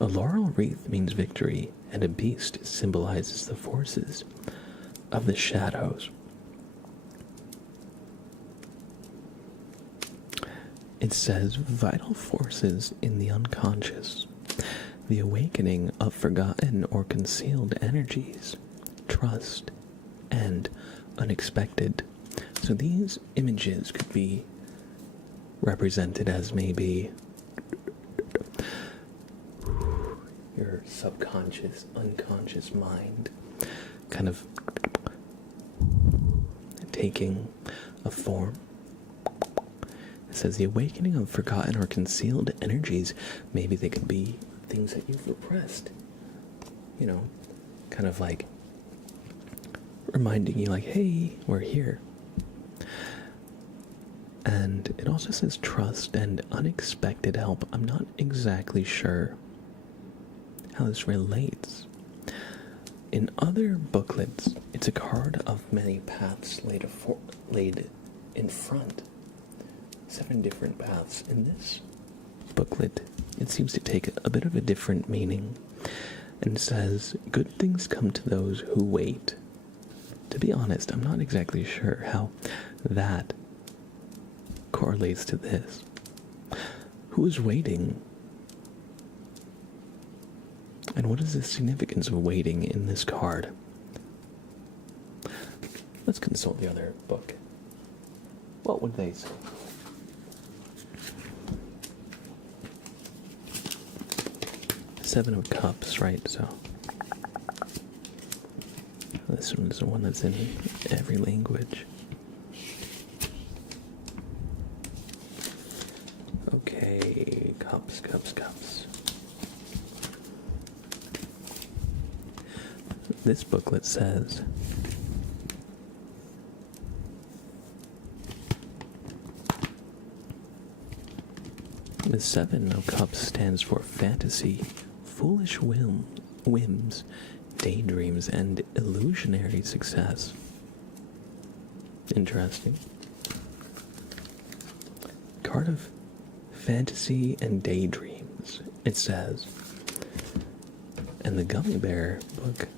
a laurel wreath means victory, and a beast symbolizes the forces of the shadows. It says vital forces in the unconscious, the awakening of forgotten or concealed energies, trust, and unexpected. So these images could be represented as maybe your subconscious, unconscious mind kind of taking a form. It says the awakening of forgotten or concealed energies. Maybe they could be things that you've repressed. You know, kind of like reminding you like, hey, we're here. And it also says trust and unexpected help. I'm not exactly sure how this relates. In other booklets, it's a card of many paths laid in front. 7 different paths. In this booklet, it seems to take a bit of a different meaning and says, good things come to those who wait. To be honest, I'm not exactly sure how that correlates to this. Who is waiting? And what is the significance of waiting in this card? Let's consult the other book. What would they say? Seven of Cups, right? So this one is the one that's in every language. Okay, cups. This booklet says, the 7 of Cups stands for fantasy, foolish whims, daydreams, and illusionary success. Interesting. Card of fantasy and daydreams, it says. And the Gummy Bear book,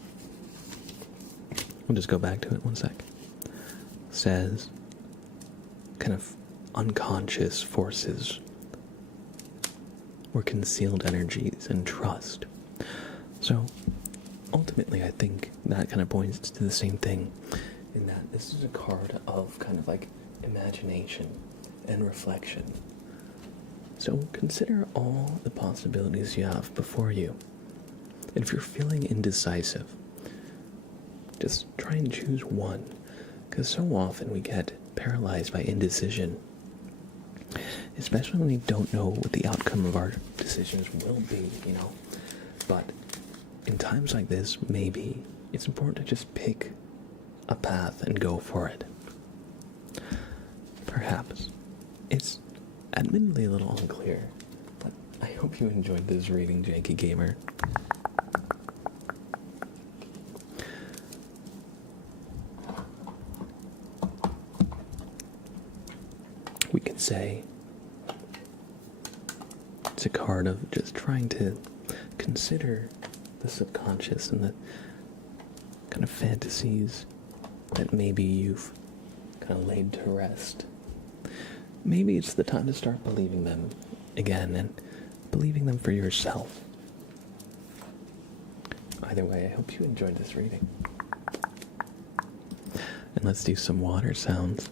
we'll just go back to it one sec, says kind of unconscious forces or concealed energies and trust. So ultimately I think that kind of points to the same thing, in that this is a card of kind of like imagination and reflection. So consider all the possibilities you have before you. And if you're feeling indecisive, just try and choose one, because so often we get paralyzed by indecision, especially when we don't know what the outcome of our decisions will be, you know. But in times like this, maybe it's important to just pick a path and go for it. Perhaps. It's admittedly a little unclear, but I hope you enjoyed this reading, Janky Gamer. We could say it's a card of just trying to consider the subconscious and the kind of fantasies that maybe you've kind of laid to rest. Maybe it's the time to start believing them again and believing them for yourself. Either way, I hope you enjoyed this reading. And let's do some water sounds.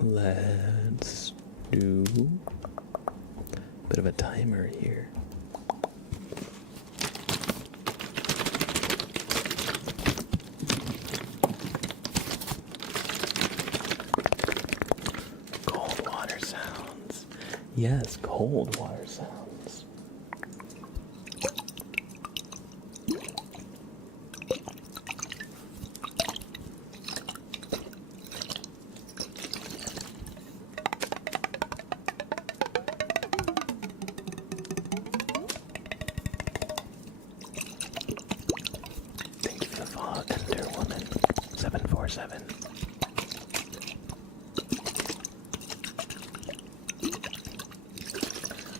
Let's do bit of a timer here. Cold water sounds. Yes, cold water sounds. Thank you for the follow, Ender Woman 747.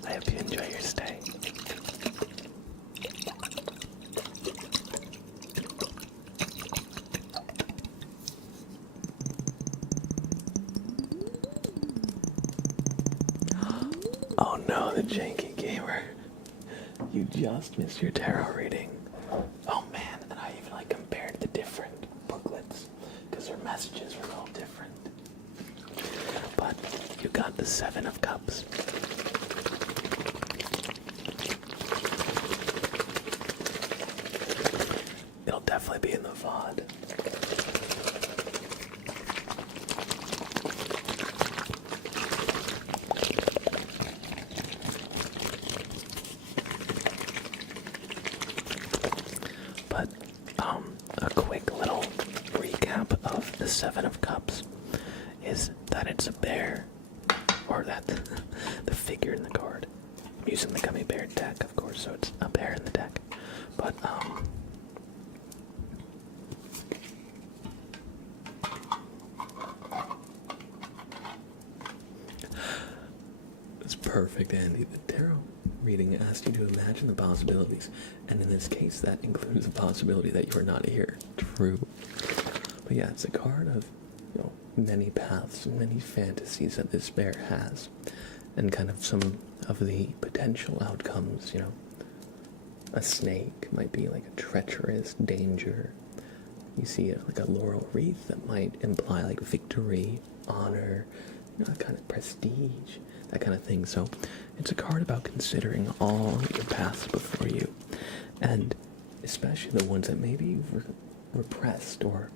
I hope you enjoy your stay. Oh no, the janky gamer. You just missed your tarot reading. Oh man, and I even compared the different booklets because their messages were all different. But you got the Seven of Cups. It'll definitely be in the VOD. But a quick little recap of the Seven of Cups is that it's a bear, or that the figure in the card. I'm using the gummy bear deck, of course, so it's a bear in the deck. But it's perfect, Andy. The tarot reading asked you to imagine the possibilities, and in this case, that includes the possibility that you are not here. True. But yeah, it's a card of, many paths, many fantasies that this bear has, and kind of some of the potential outcomes. A snake might be like a treacherous danger. You see like a laurel wreath that might imply like victory, honor, that kind of prestige, that kind of thing. So it's a card about considering all your paths before you, and especially the ones that maybe you've repressed or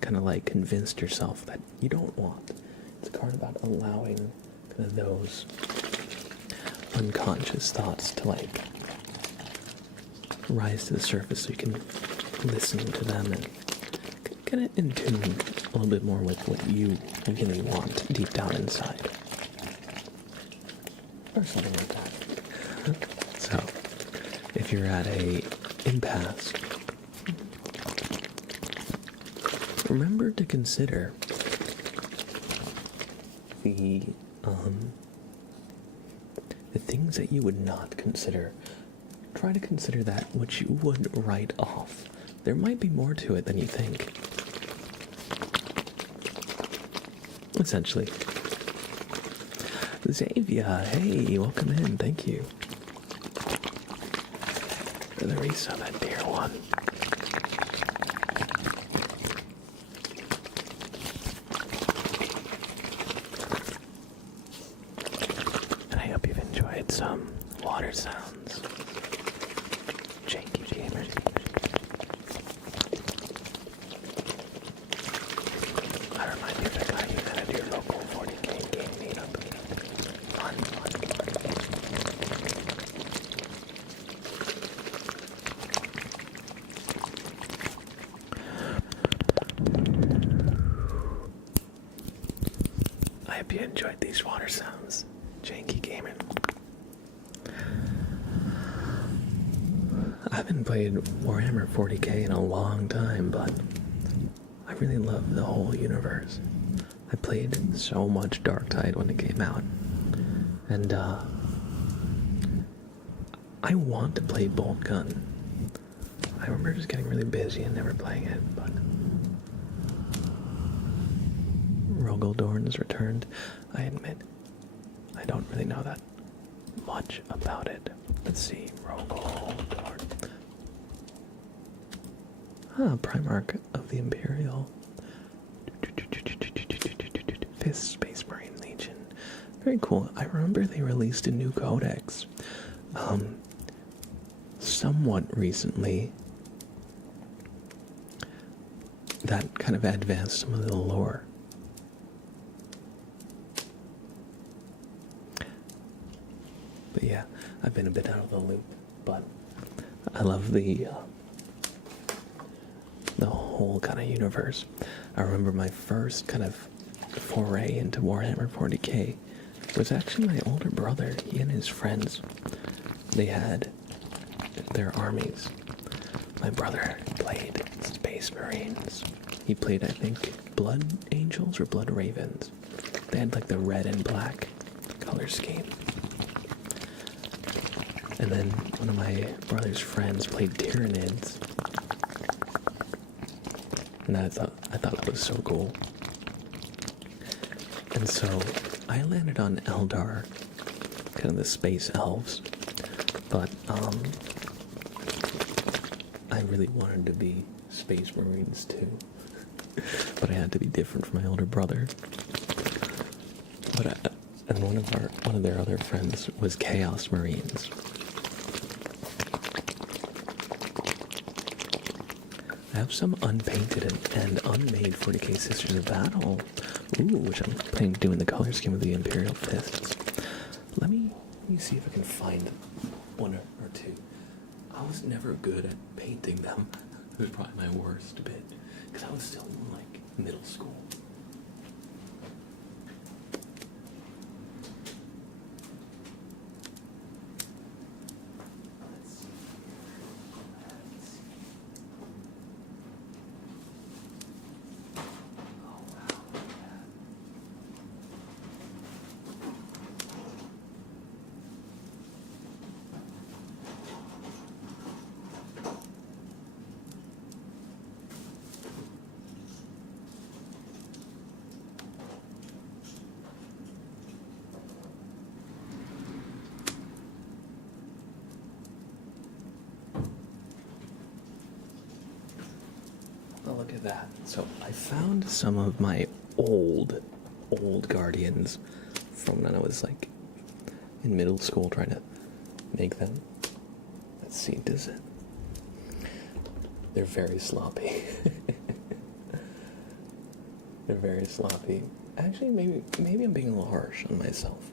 kind of like convinced yourself that you don't want. It's a card about allowing kind of those unconscious thoughts to like rise to the surface so you can listen to them and get it in tune a little bit more with what you really want deep down inside. Or something like that. So, if you're at a impasse, remember to consider the things that you would not consider. Try to consider that which you would write off. There might be more to it than you think. Essentially. Xavier, hey, welcome in, thank you. For the resub, that dear one. And I hope you've enjoyed some water sounds. Janky gamers. I remind you of the guy you met at your local 40k game meetup. Fun. I hope you enjoyed these water sounds, Janky Gamer. I haven't played Warhammer 40k in a long time, but I really love the whole universe. I played so much Darktide when it came out, and I want to play Bolt Gun. I remember just getting really busy and never playing it, but Rogaldorn's returned. I admit, I don't really know that much about it. Let's see, Rogaldorn. Primarch of the Imperial. 5th Space Marine Legion. Very cool. I remember they released a new codex somewhat recently that kind of advanced some of the lore. But yeah, I've been a bit out of the loop, but I love the whole kind of universe. I remember my first kind of foray into Warhammer 40k was actually my older brother. He and his friends, they had their armies. My brother played Space Marines. He played, I think, Blood Angels or Blood Ravens. They had like the red and black color scheme. And then one of my brother's friends played Tyranids. And I thought that was so cool. And so I landed on Eldar, kind of the space elves. But I really wanted to be Space Marines too. But I had to be different from my older brother. And one of their other friends was Chaos Marines. I have some unpainted and unmade 40k Sisters of Battle. Ooh, which I'm planning to do in the color scheme of the Imperial Fists. Let me see if I can find one or two. I was never good at painting them. It was probably my worst bit, because I was still in like middle school. Oh, look at that. So I found some of my old Guardians from when I was like in middle school trying to make them. Let's see, does it? They're very sloppy. They're very sloppy. Actually, maybe I'm being a little harsh on myself.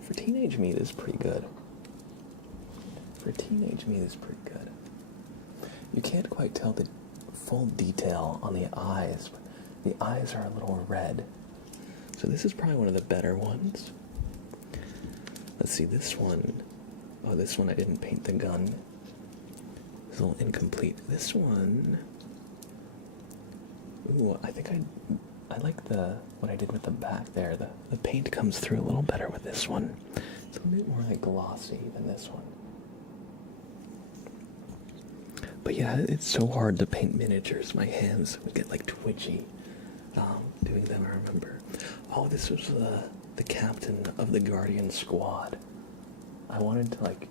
For teenage me, this is pretty good. You can't quite tell the full detail on the eyes, but the eyes are a little red. So this is probably one of the better ones. Let's see, this one. Oh, this one I didn't paint the gun. It's a little incomplete. This one. Ooh, I think I like what I did with the back there. The paint comes through a little better with this one. It's a bit more like glossy than this one. But yeah, it's so hard to paint miniatures. My hands would get like twitchy doing them, I remember. Oh, this was the captain of the Guardian squad. I wanted to like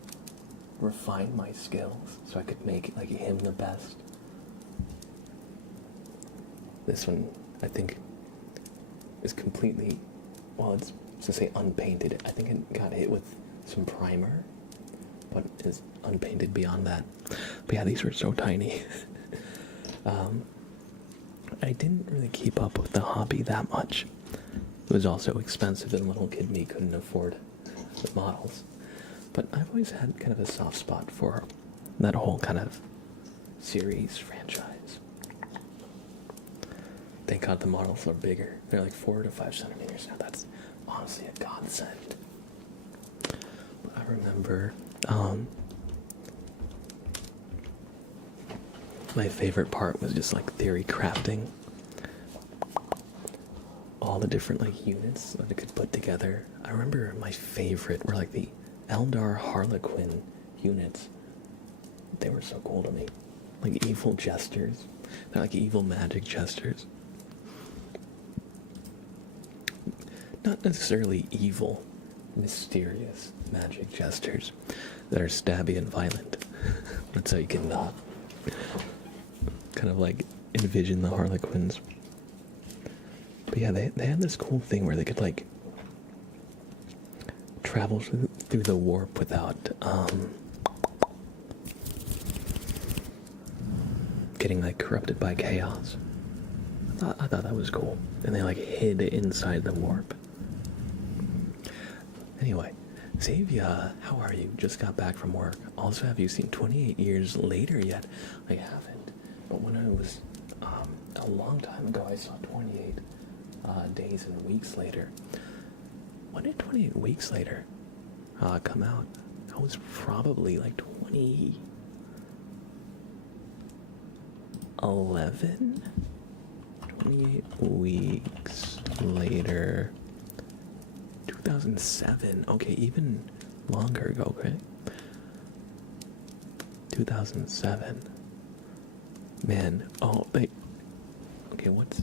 refine my skills so I could make like him the best. This one, I think, is completely, well, it's to say unpainted. I think it got hit with some primer, but is unpainted beyond that. But yeah, these were so tiny. I didn't really keep up with the hobby that much. It was also expensive, and little kid me couldn't afford the models. But I've always had kind of a soft spot for that whole kind of series franchise. Thank God the models are bigger. They're like 4 to 5 centimeters now. That's honestly a godsend. But I remember my favorite part was just like theory crafting. All the different like units that I could put together. I remember my favorite were like the Eldar Harlequin units. They were so cool to me. Like evil jesters. They're like evil magic jesters. Not necessarily evil, mysterious magic jesters that are stabby and violent. That's how you can kind of like envision the Harlequins. But yeah, they had this cool thing where they could like travel through the warp without getting like corrupted by chaos. I thought that was cool. And they like hid inside the warp. Anyway, Xavier, how are you? Just got back from work. Also, have you seen 28 Years Later yet? I haven't. But when I was a long time ago, I saw 28 Days and Weeks Later. When did 28 Weeks Later come out? That was probably like 2011? 28 Weeks Later. 2007. Okay, even longer ago, okay? 2007. Man, oh, wait. Okay, what's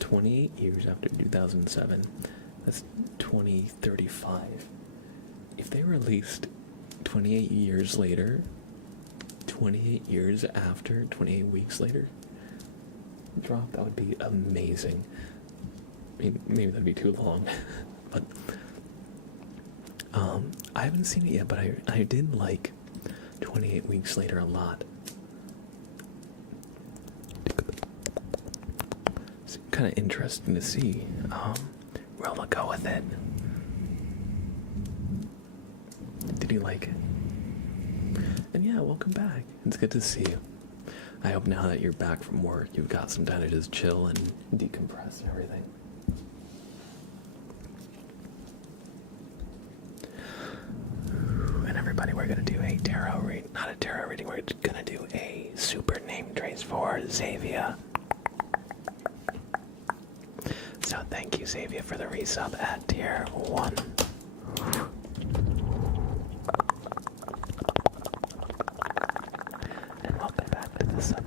28 years after 2007? That's 2035. If they released 28 years later, 28 years after, 28 weeks later, drop, that would be amazing. I mean, maybe that'd be too long, but I haven't seen it yet, but I did like 28 Weeks Later a lot. It's kind of interesting to see where I'll go with it. Did you like it? And yeah, welcome back. It's good to see you. I hope now that you're back from work, you've got some time to just chill and decompress and everything. And everybody, we're gonna do a tarot reading. Not a tarot reading, we're gonna do a super name trace for Xavier. So thank you, Xavier, for the resub at tier 1. And welcome back to the sub.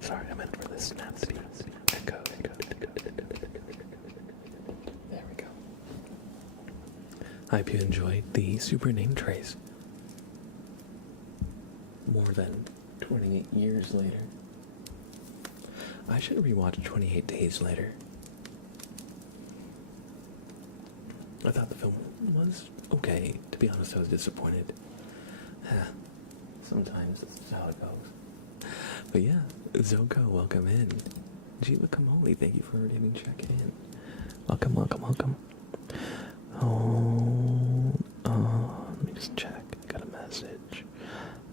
Sorry, I meant for this snap to be echo. There we go. I hope you enjoyed the super name trace. More than 28 years later. I should rewatch 28 Days Later. I thought the film was okay. To be honest, I was disappointed. Sometimes that's just how it goes. But yeah, Zoko, welcome in. Jiva Kamoli, thank you for having check in. Welcome, welcome, welcome. Hold on, let me just check. Got a message.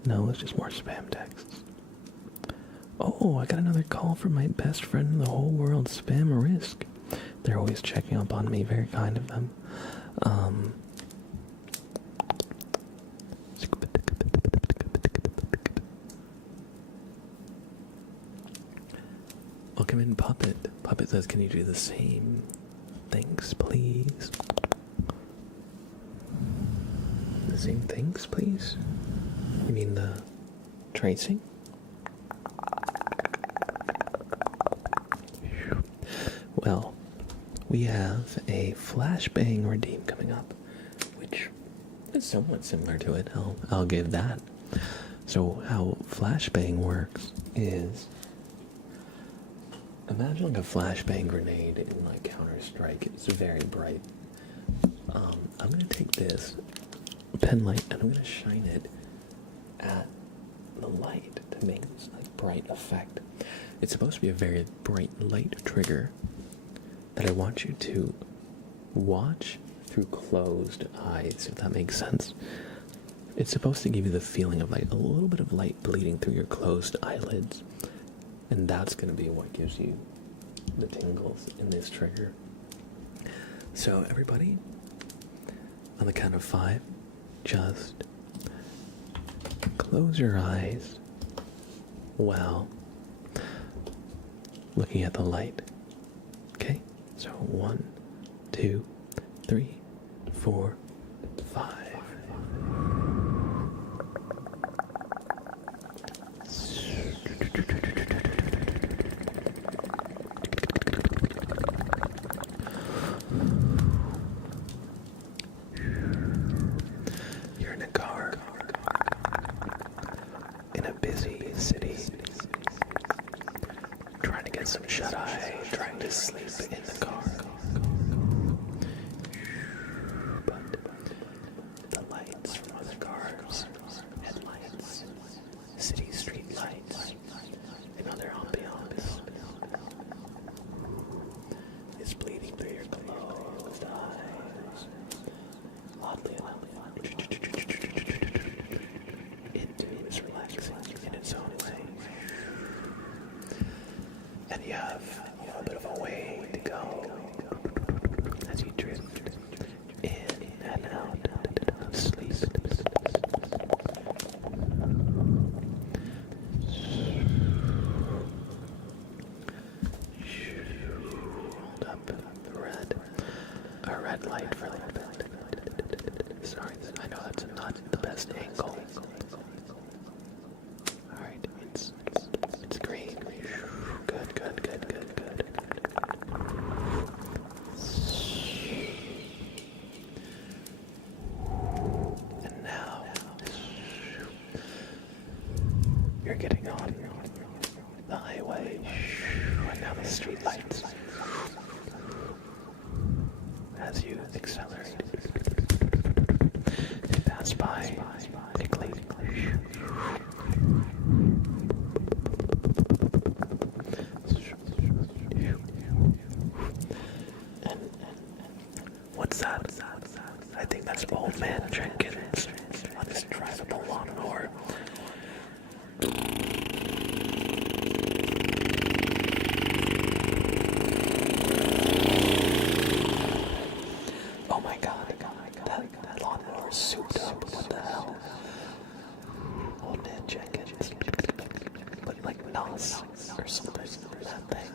No, it's just more spam texts. Oh, I got another call from my best friend in the whole world, Spam Risk. They're always checking up on me, very kind of them. Welcome in, Puppet. Puppet says, can you do the same? Thanks, please. The same things, please? You mean the tracing? Well, we have a flashbang redeem coming up, which is somewhat similar to it. I'll give that. So how flashbang works is, imagine like a flashbang grenade in like Counter-Strike. It's very bright. I'm gonna take this pen light and I'm gonna shine it at the light to make this like bright effect. It's supposed to be a very bright light trigger that I want you to watch through closed eyes, if that makes sense. It's supposed to give you the feeling of like a little bit of light bleeding through your closed eyelids. And that's going to be what gives you the tingles in this trigger. So everybody, On the count of 5, just close your eyes while looking at the light. Okay? So 1, 2, 3, 4, 5. You're in a car in a busy city, trying to get some shut-eye, trying to sleep in the car. But the lights from other cars, headlights, city street lights, and other ambiance is bleeding through your closed eyes. Oddly enough, it too is relaxing in its own way. And you have a little bit of a way to go as you drift in and out of sleep. Hold up a red light for a little bit. Sorry, I know that's not the best angle. Alright, it's green. Good. And now you're getting on the highway, and now the street lights. As you accelerate, you pass by quickly. And what's that? I think that's old man Jenkins on his drivable lawnmower. Oh my god, that lawnmower is souped up. What the hell? Old man Jenkins. But like Nos or something, that thing.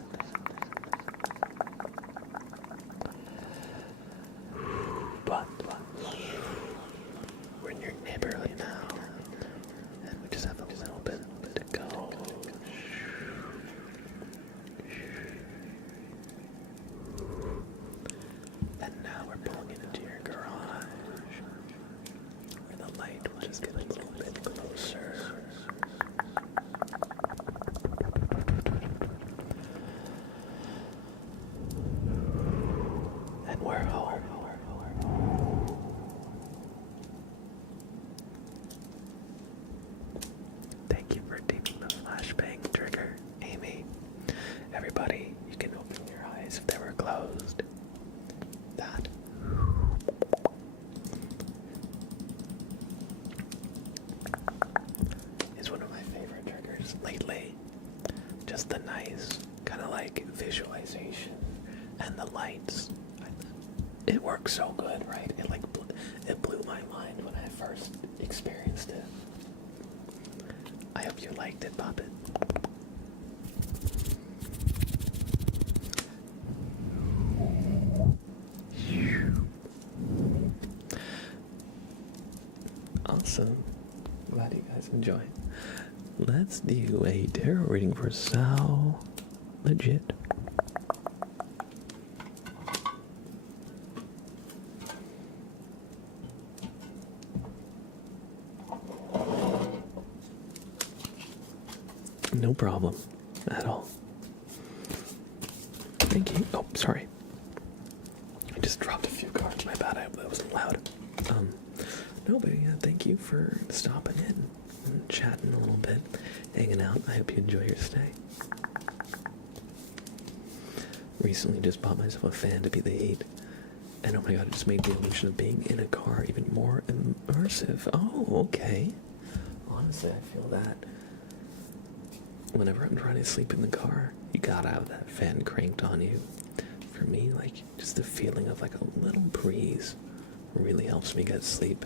But we're in your neighborhood now, and we just have a little bit to go. And now we're pulling into your garage, where the light will just get a little bit closer. And we're home. Thank you for taking the flashbang trigger, Amy. Everybody, you can open your eyes if they were closed. That is one of my favorite triggers lately. Just the nice kind of like visualization and the lights. It works so good, right? It blew my mind when I first experienced it. I hope you liked it, Puppet. Awesome. Glad you guys enjoy. Let's do a tarot reading for Sal. Legit. No problem at all. Thank you. Oh, sorry. I just dropped a few cards. My bad. I hope that wasn't loud. No, but yeah, thank you for stopping in and chatting a little bit, hanging out. I hope you enjoy your stay. Recently just bought myself a fan to beat the heat. And oh my god, it just made the illusion of being in a car even more immersive. Oh, okay. Honestly, I feel that whenever I'm trying to sleep in the car, you gotta have that fan cranked on you. For me, like, just the feeling of like a little breeze really helps me get sleep.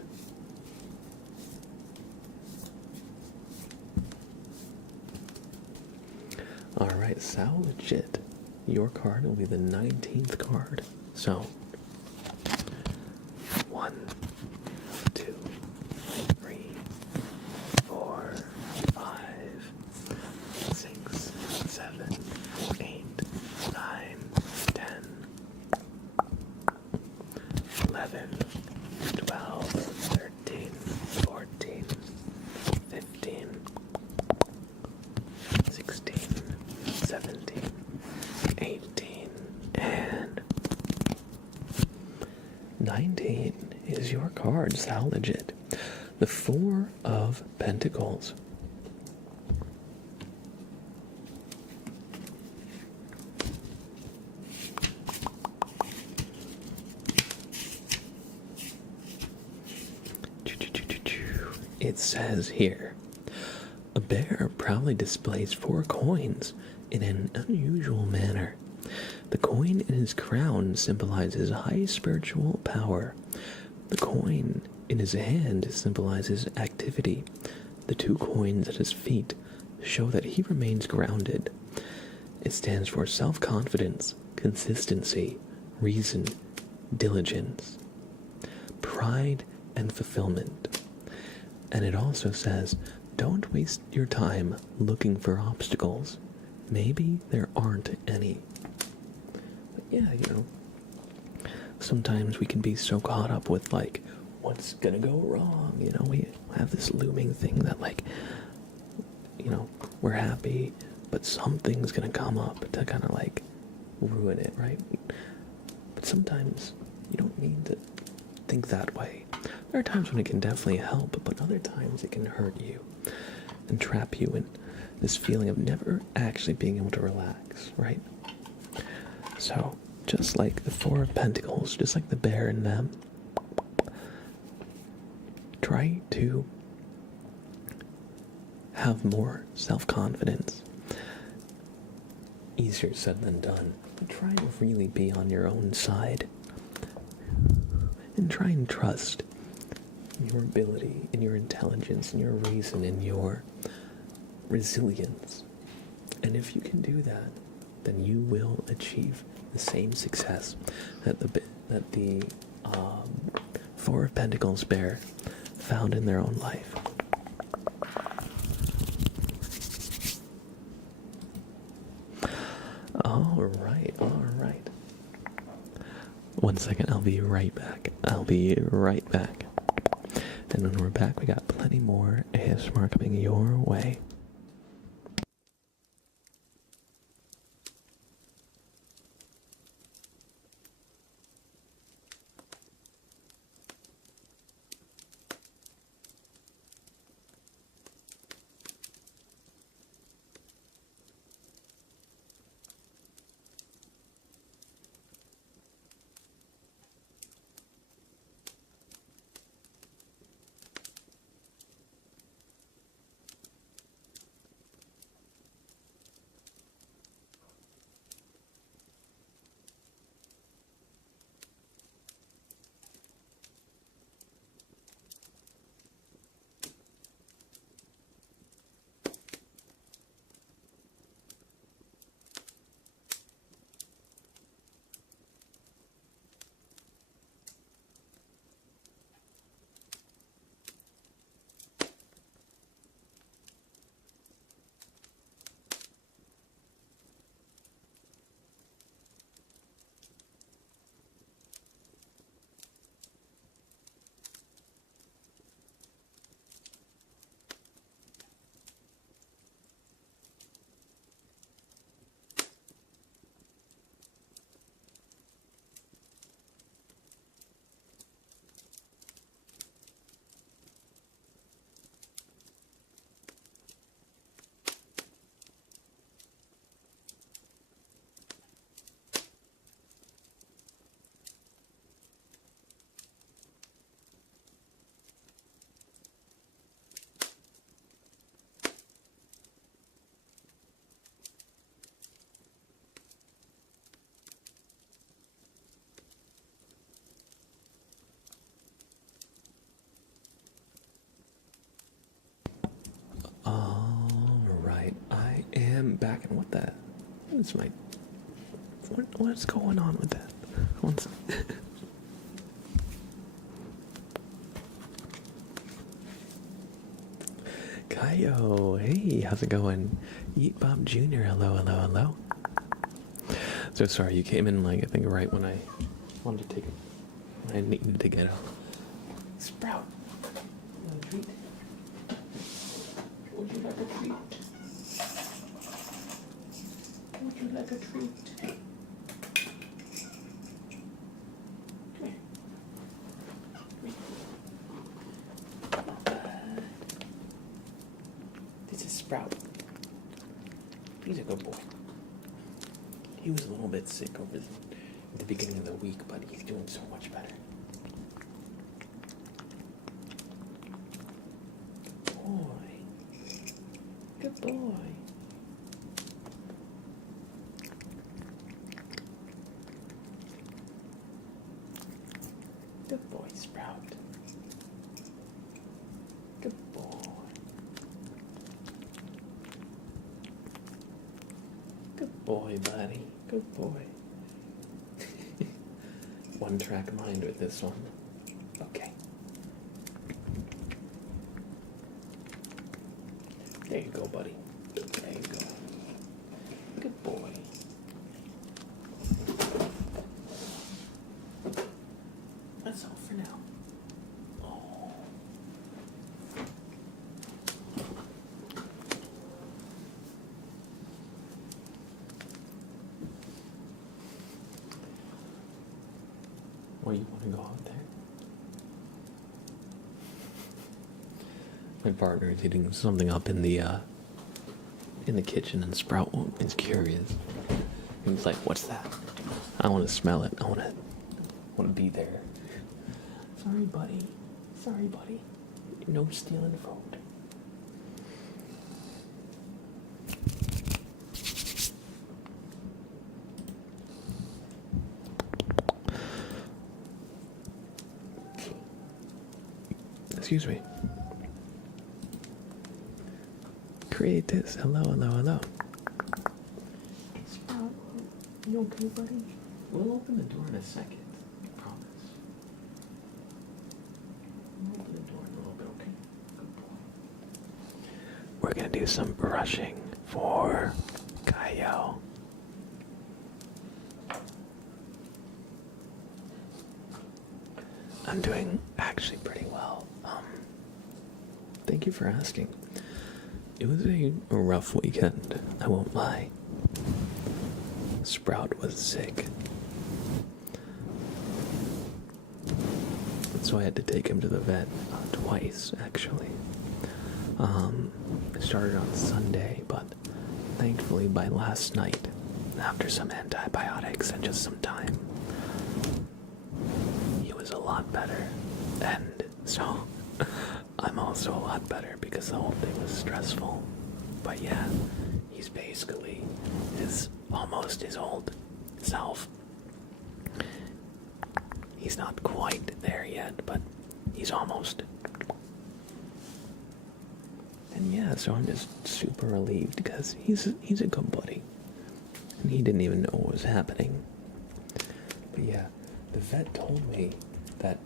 Alright, Sal legit. Your card will be the 19th card. So, 1, 2, 3, 4, 5, 6, 7, 8, 9, 10, 11, 12, 13, 14, 15, 16, 17, 18, and 19 is your card, Sal legit. The Four of Pentacles. It says here, a bear proudly displays 4 coins in an unusual manner. The coin in his crown symbolizes high spiritual power. The coin in his hand symbolizes activity. The 2 coins at his feet show that he remains grounded. It stands for self-confidence, consistency, reason, diligence, pride, and fulfillment. And it also says, don't waste your time looking for obstacles. Maybe there aren't any. But yeah, sometimes we can be so caught up with, like, what's gonna go wrong? We have this looming thing that, like, we're happy, but something's gonna come up to kind of, like, ruin it, right? But sometimes you don't need to think that way. There are times when it can definitely help, but other times it can hurt you and trap you in this feeling of never actually being able to relax, right? So, just like the Four of Pentacles, just like the bear in them, try to have more self-confidence. Easier said than done, but try to really be on your own side. And try and trust your ability, and your intelligence, and your reason, and your resilience. And if you can do that, then you will achieve the same success that the Four of Pentacles bear found in their own life. All right. 1 second, I'll be right back. And when we're back, we got plenty more ASMR coming your way. second. What the? What's my? What's going on with that? One second. Kaio, hey, how's it going? Yeet Bob Jr., hello, hello, hello. So sorry, you came in like I think right when I wanted to take it. I needed to get a sprout. You want a treat? Would you like a treat? Would you like a treat? Come here. This is Sprout. He's a good boy. He was a little bit sick over at the beginning of the week, but he's doing so much better. Good boy. Good boy. Good boy, Sprout. Good boy. Good boy, buddy. Good boy. One track mind with this one. Okay. There you go, buddy. There you go. Good boy. That's all for now. Oh. Well, you want to go out there? My partner is eating something up in the kitchen, and Sprout is curious. He's like, "What's that?" I want to smell it. I want to be there. Sorry, buddy. Sorry, buddy. No stealing food. Excuse me. Create this. Hello, hello, hello. Sprout, you okay, buddy? We'll open the door in a second. I promise. We'll open the door in a little bit, okay? Good boy. We're gonna do some brushing for Kaio. I'm doing actually pretty well. Thank you for asking. It was a rough weekend, I won't lie. Sprout was sick. So I had to take him to the vet twice, actually. It started on Sunday, but thankfully by last night, after some antibiotics and just some time, he was a lot better. And so I'm also a lot better because the whole thing was stressful. But yeah, he's basically almost his old self. He's not quite there yet, but he's almost. And yeah, so I'm just super relieved because he's a good buddy. And he didn't even know what was happening. But yeah, the vet told me that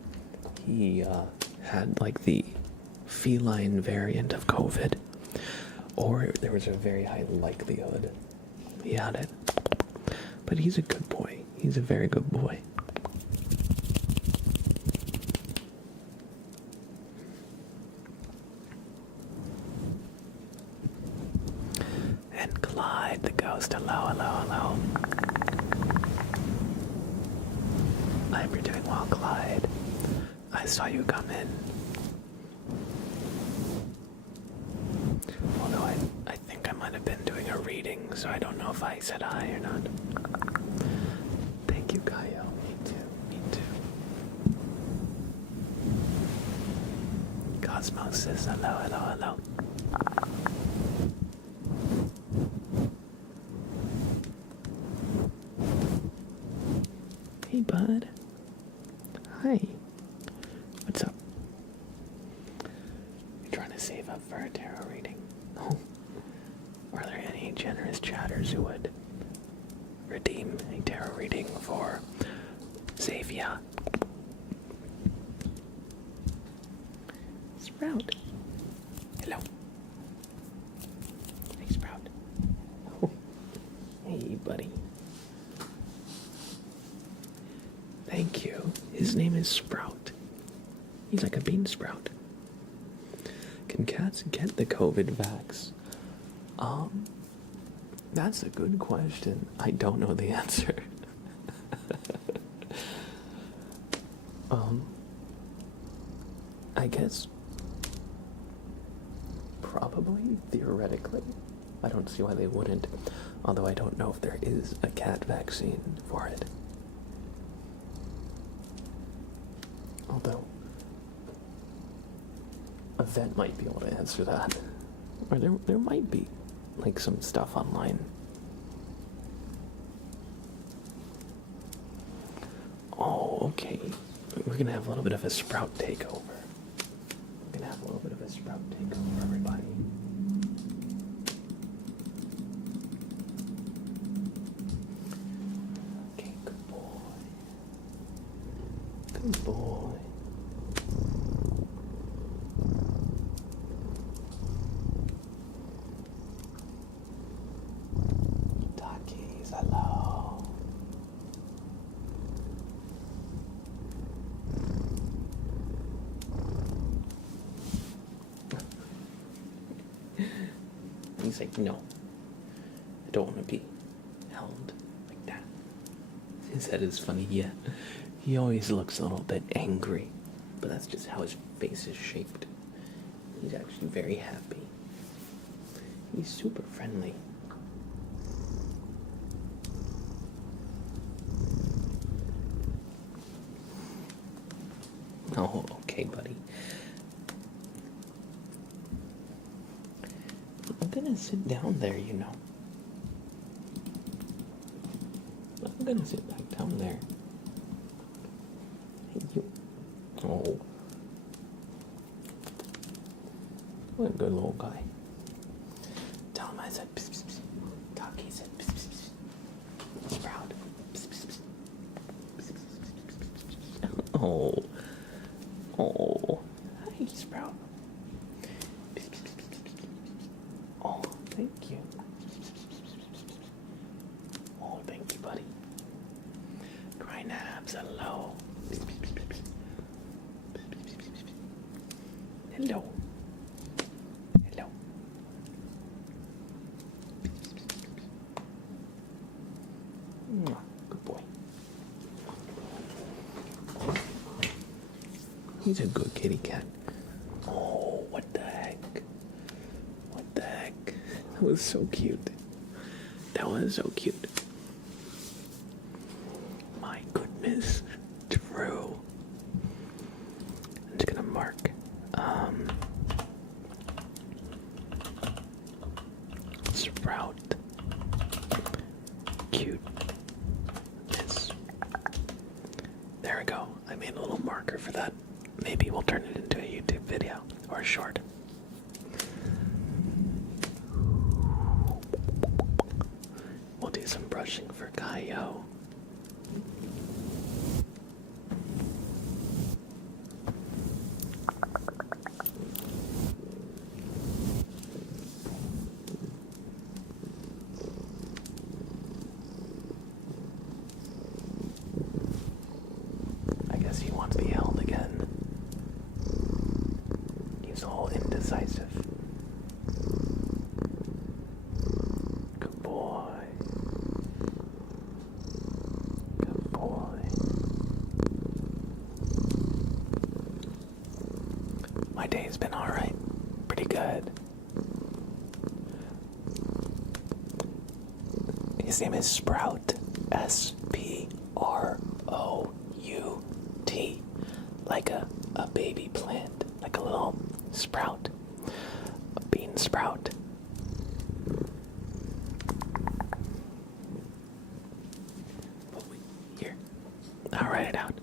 he had like the feline variant of COVID, or there was a very high likelihood he had it. But he's a good boy. He's a very good boy. And Clyde the ghost, hello, hello, hello. I hope you're doing well, Clyde. I saw you come in. Although I think I might have been doing a reading, so I don't know if I said hi or not. Thank you, Kaio. Me too. Me too. Cosmos says hello, hello, hello. Hey, bud. Hi. What's up? You're trying to save up for a tarot reading. Oh. Are there any generous chatters who would redeem a tarot reading for Xavier? Sprout. Hello. Hey, Sprout. Hey, buddy. Thank you. His name is Sprout. He's like a bean sprout. Can cats get the COVID vax? That's a good question. I don't know the answer. I guess probably, theoretically. I don't see why they wouldn't, although I don't know if there is a cat vaccine for it. Although, a vet might be able to answer that. Or there might be, like, some stuff online. Oh, okay. We're gonna have a little bit of a Sprout takeover. We're gonna have a little bit of a Sprout takeover, everybody. Okay, good boy. Good boy. Duckies, hello. He's like, no, I don't want to be held like that. His head is funny, yeah. He always looks a little bit angry, but that's just how his face is shaped. He's actually very happy. He's super friendly. Oh, okay, buddy. I'm gonna sit down there, you know. I'm gonna sit back down there. Hey, you. Oh. What a good little guy. Tell him I said pss, pss, pss. Ducky said pss, pss, pss. Sprout. Pss, pss, pss. Pss, pss, pss, pss, pss. Oh. Oh. Hi, Sprout. Pss, pss, pss, pss, pss. Oh, thank you. Oh, thank you, buddy. Cry nabs, hello. Hello. Hello. Good boy. He's a good kitty cat. Oh, what the heck? What the heck? That was so cute. That was so cute. My goodness. True. I'm just gonna mark. Sprout. Cute. Yes. There we go. I made a little marker for that. Maybe we'll turn it into a YouTube video or a short. We'll do some brushing for Kaio. I guess he wants to be held again. He's all indecisive. Good boy. Good boy. My day's been alright. Pretty good. His name is Sprout. S-P-R-O-U-T. Like a baby plant. Like a little sprout. A bean sprout. Oh, wait, here. I'll write it out.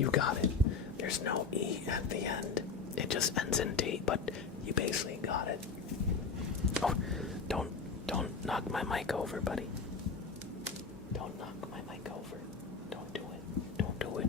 You got it. There's no E at the end. It just ends in T, but you basically got it. Oh, don't knock my mic over, buddy. Don't knock my mic over. Don't do it. Don't do it.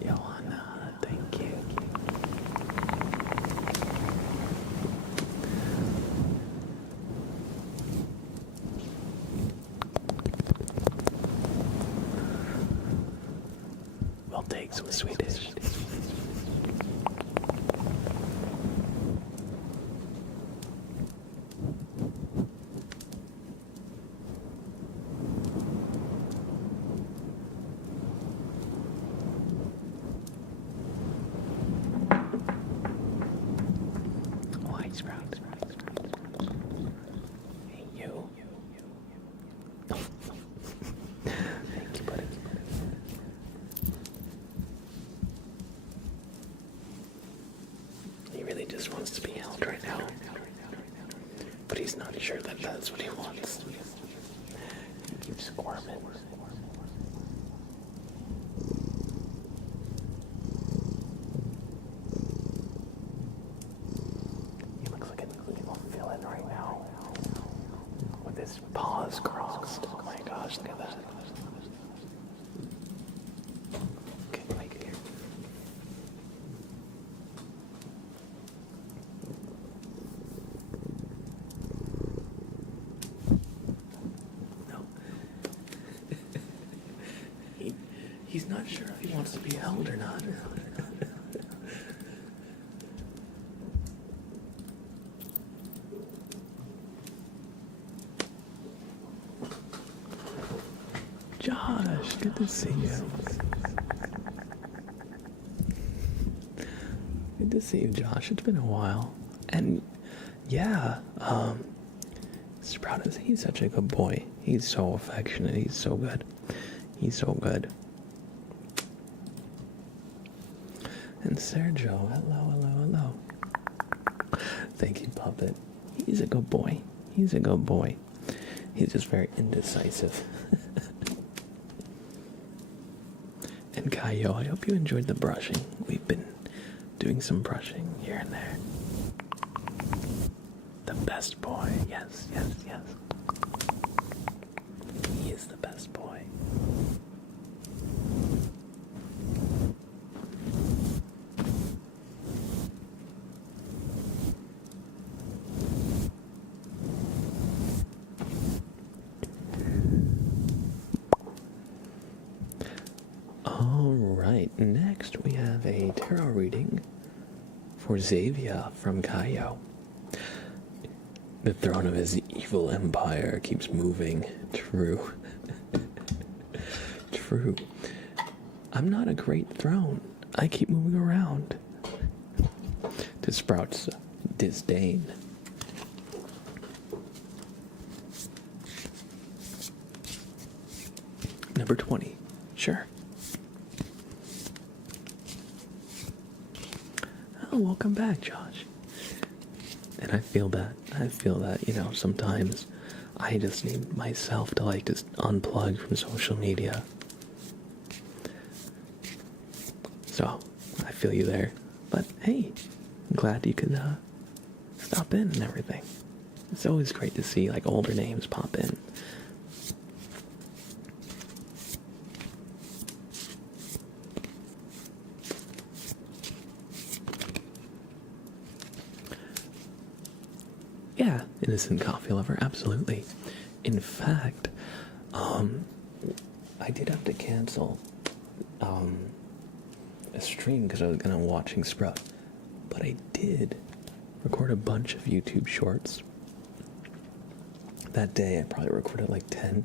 Joanna, thank you. We'll take some Swedish. White sprout. Hey, you. Thank you, buddy. He really just wants to be held right now. But he's not sure that that's what he wants. He keeps squirming. He looks like a little villain right now. With his paws crossed. Oh my gosh, look at that. Okay, right here. No. He's not sure if he wants to be held or not. Josh, good to see you. Good to see you, Josh. It's been a while. And yeah, Sprout he's such a good boy. He's so affectionate. He's so good. He's so good. And Sergio, hello. Thank you, Puppet. He's a good boy. He's a good boy. He's just very indecisive. And Kaio, I hope you enjoyed the brushing. We've been doing some brushing here and there. The best boy. Yes. He is the best boy. Alright, next we have a tarot reading for Xavier from Kaio. The throne of his evil empire keeps moving. True. True. I'm not a great throne. I keep moving around. To Sprout's disdain. Number 20. Sure. Oh, welcome back, Josh. And I feel that, sometimes I just need myself to just unplug from social media. So, I feel you there. But hey, I'm glad you could stop in and everything. It's always great to see older names pop in. Yeah, innocent coffee lover, absolutely. In fact, I did have to cancel a stream because I was gonna watching Sprout, but I did record a bunch of YouTube shorts. That day I probably recorded 10,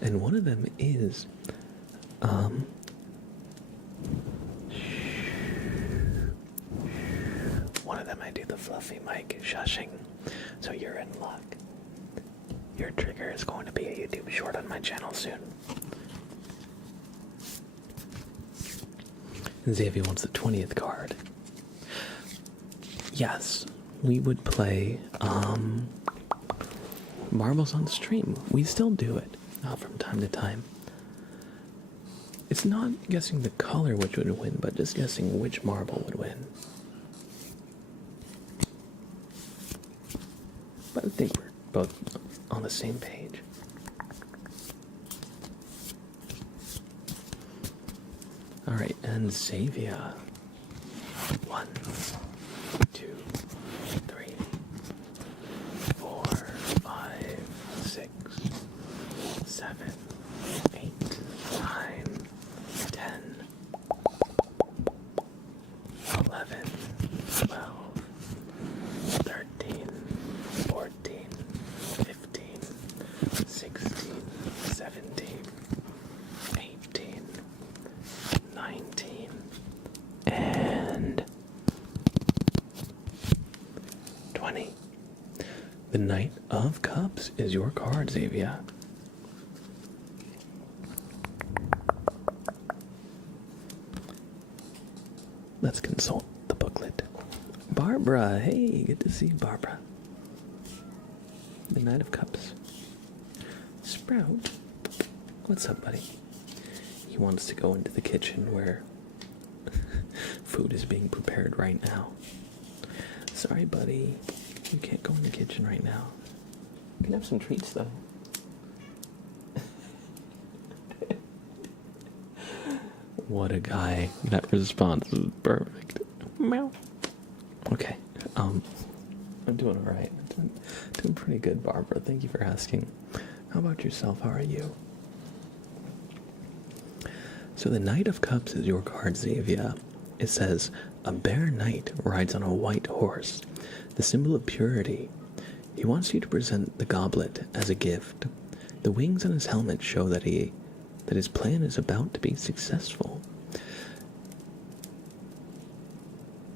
And one of them is, one of them I do the fluffy mic shushing, so you're in luck. Your trigger is going to be a YouTube short on my channel soon. And Xavier wants the 20th card. Yes, we would play marbles on stream. We still do it from time to time. It's not guessing the color which would win, but just guessing which marble would win. But I think we're both on the same page. Alright, and Xavier. 1, 2, 3, 4, 5, 6, 7, 8, 9, 10, 11, 12, 13, 14, 15, 16, 17, 18, 19, and 20. The Knight of Cups is your card, Xavier. Let's consult the booklet. Barbara, hey, good to see you, Barbara. The Knight of Cups. Sprout, what's up, buddy? He wants to go into the kitchen where food is being prepared right now. Sorry, buddy. You can't go in the kitchen right now. You can have some treats, though. What a guy. That response was perfect. Meow. Okay. I'm doing all right. Doing pretty good, Barbara. Thank you for asking. How about yourself? How are you? So the Knight of Cups is your card, Xavier. It says, a bare knight rides on a white horse, the symbol of purity. He wants you to present the goblet as a gift. The wings on his helmet show that his plan is about to be successful.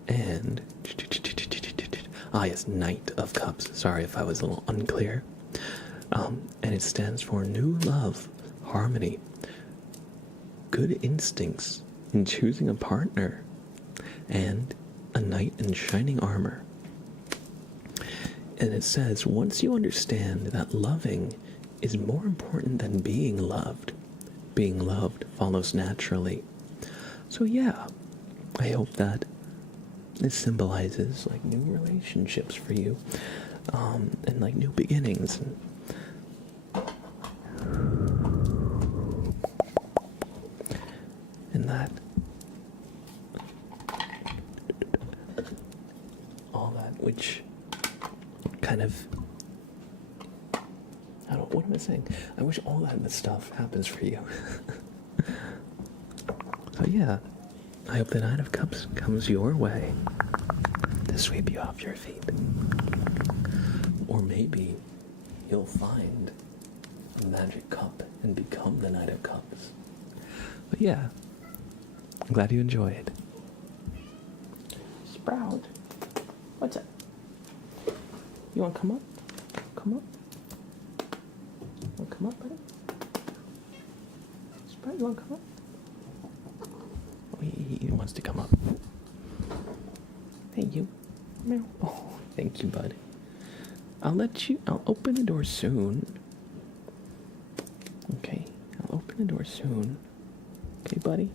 And yes, Knight of Cups. Sorry if I was a little unclear. And it stands for new love, harmony, good instincts in choosing a partner, and a knight in shining armor. And it says, once you understand that loving is more important than being loved follows naturally. So yeah, I hope that this symbolizes like new relationships for you, and like new beginnings. And that all that which kind of, what am I saying? I wish all that stuff happens for you. So yeah, I hope the Knight of Cups comes your way to sweep you off your feet. Or maybe you'll find a magic cup and become the Knight of Cups. But yeah, I'm glad you enjoyed. Sprout, what's up? You want to come up? Come up? Want to come up, buddy? Sprout, you want to come up? Oh, he wants to come up. Hey, you. Meow. Oh, thank you, bud. I'll open the door soon. Okay, I'll open the door soon. Okay, buddy?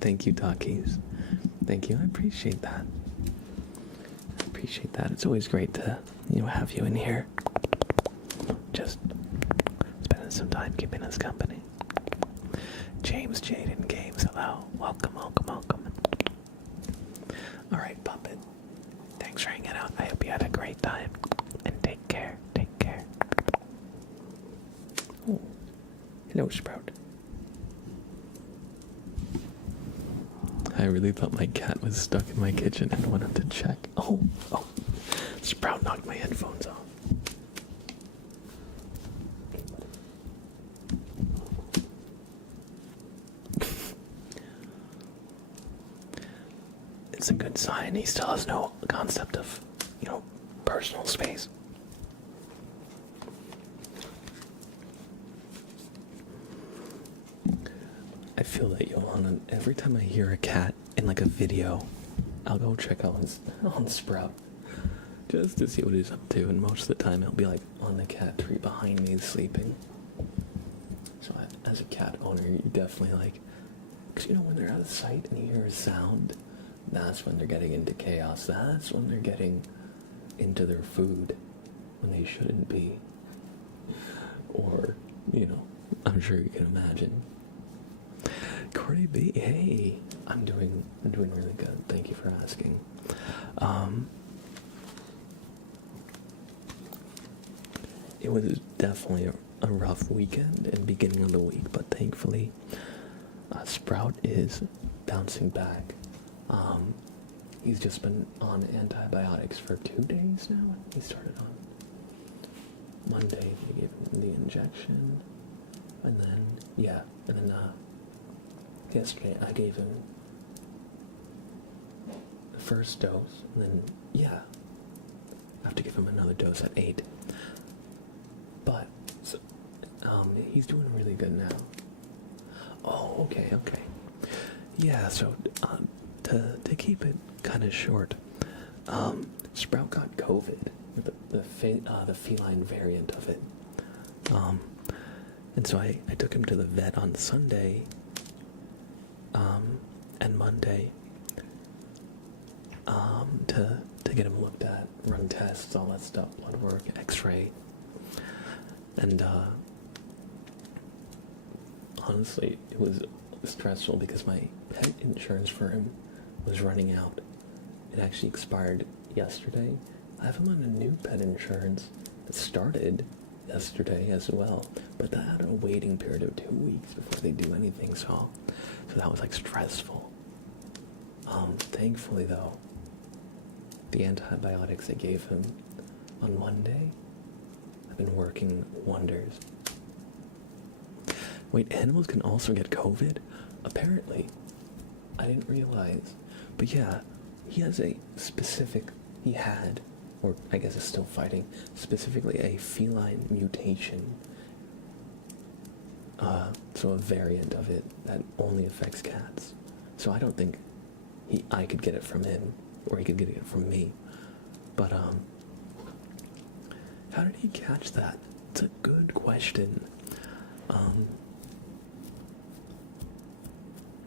Thank you, Takis. Thank you, I appreciate that. It's always great to, have you in here. Just spending some time keeping us company. James Jaden Games, hello. Welcome. Alright, Puppet. Thanks for hanging out. I hope you had a great time. And take care. Oh. Hello, Sprout. I really thought my cat was stuck in my kitchen and wanted to check. Oh. Sprout knocked my headphones off. and he still has no concept of, personal space. I feel that, Johanna, every time I hear a cat in like a video, I'll go check out on Sprout just to see what he's up to, and most of the time he'll be like on the cat tree behind me sleeping. So as a cat owner, you definitely like, because when they're out of sight and you hear a sound, that's when they're getting into chaos. That's when they're getting into their food when they shouldn't be. Or, I'm sure you can imagine. Corey B, hey, I'm doing really good. Thank you for asking. It was definitely a rough weekend and beginning of the week, but thankfully, Sprout is bouncing back. He's just been on antibiotics for 2 days now. He started on Monday. They gave him the injection, and then yesterday I gave him the first dose, and then I have to give him another dose at 8. But he's doing really good now. Oh, okay. Yeah, so to keep it kind of short, Sprout got COVID, the feline variant of it. And so I took him to the vet on Sunday and Monday to get him looked at, run tests, all that stuff, blood work, x-ray. And honestly, it was stressful because my pet insurance for him was running out. It actually expired yesterday. I have him on a new pet insurance that started yesterday as well, but that had a waiting period of 2 weeks before they do anything, so that was like stressful. Thankfully though, the antibiotics I gave him on Monday have been working wonders. Wait, animals can also get COVID? Apparently. I didn't realize. But yeah, he had, or I guess is still fighting, specifically a feline mutation. So a variant of it that only affects cats. So I don't think I could get it from him, or he could get it from me. But how did he catch that? It's a good question.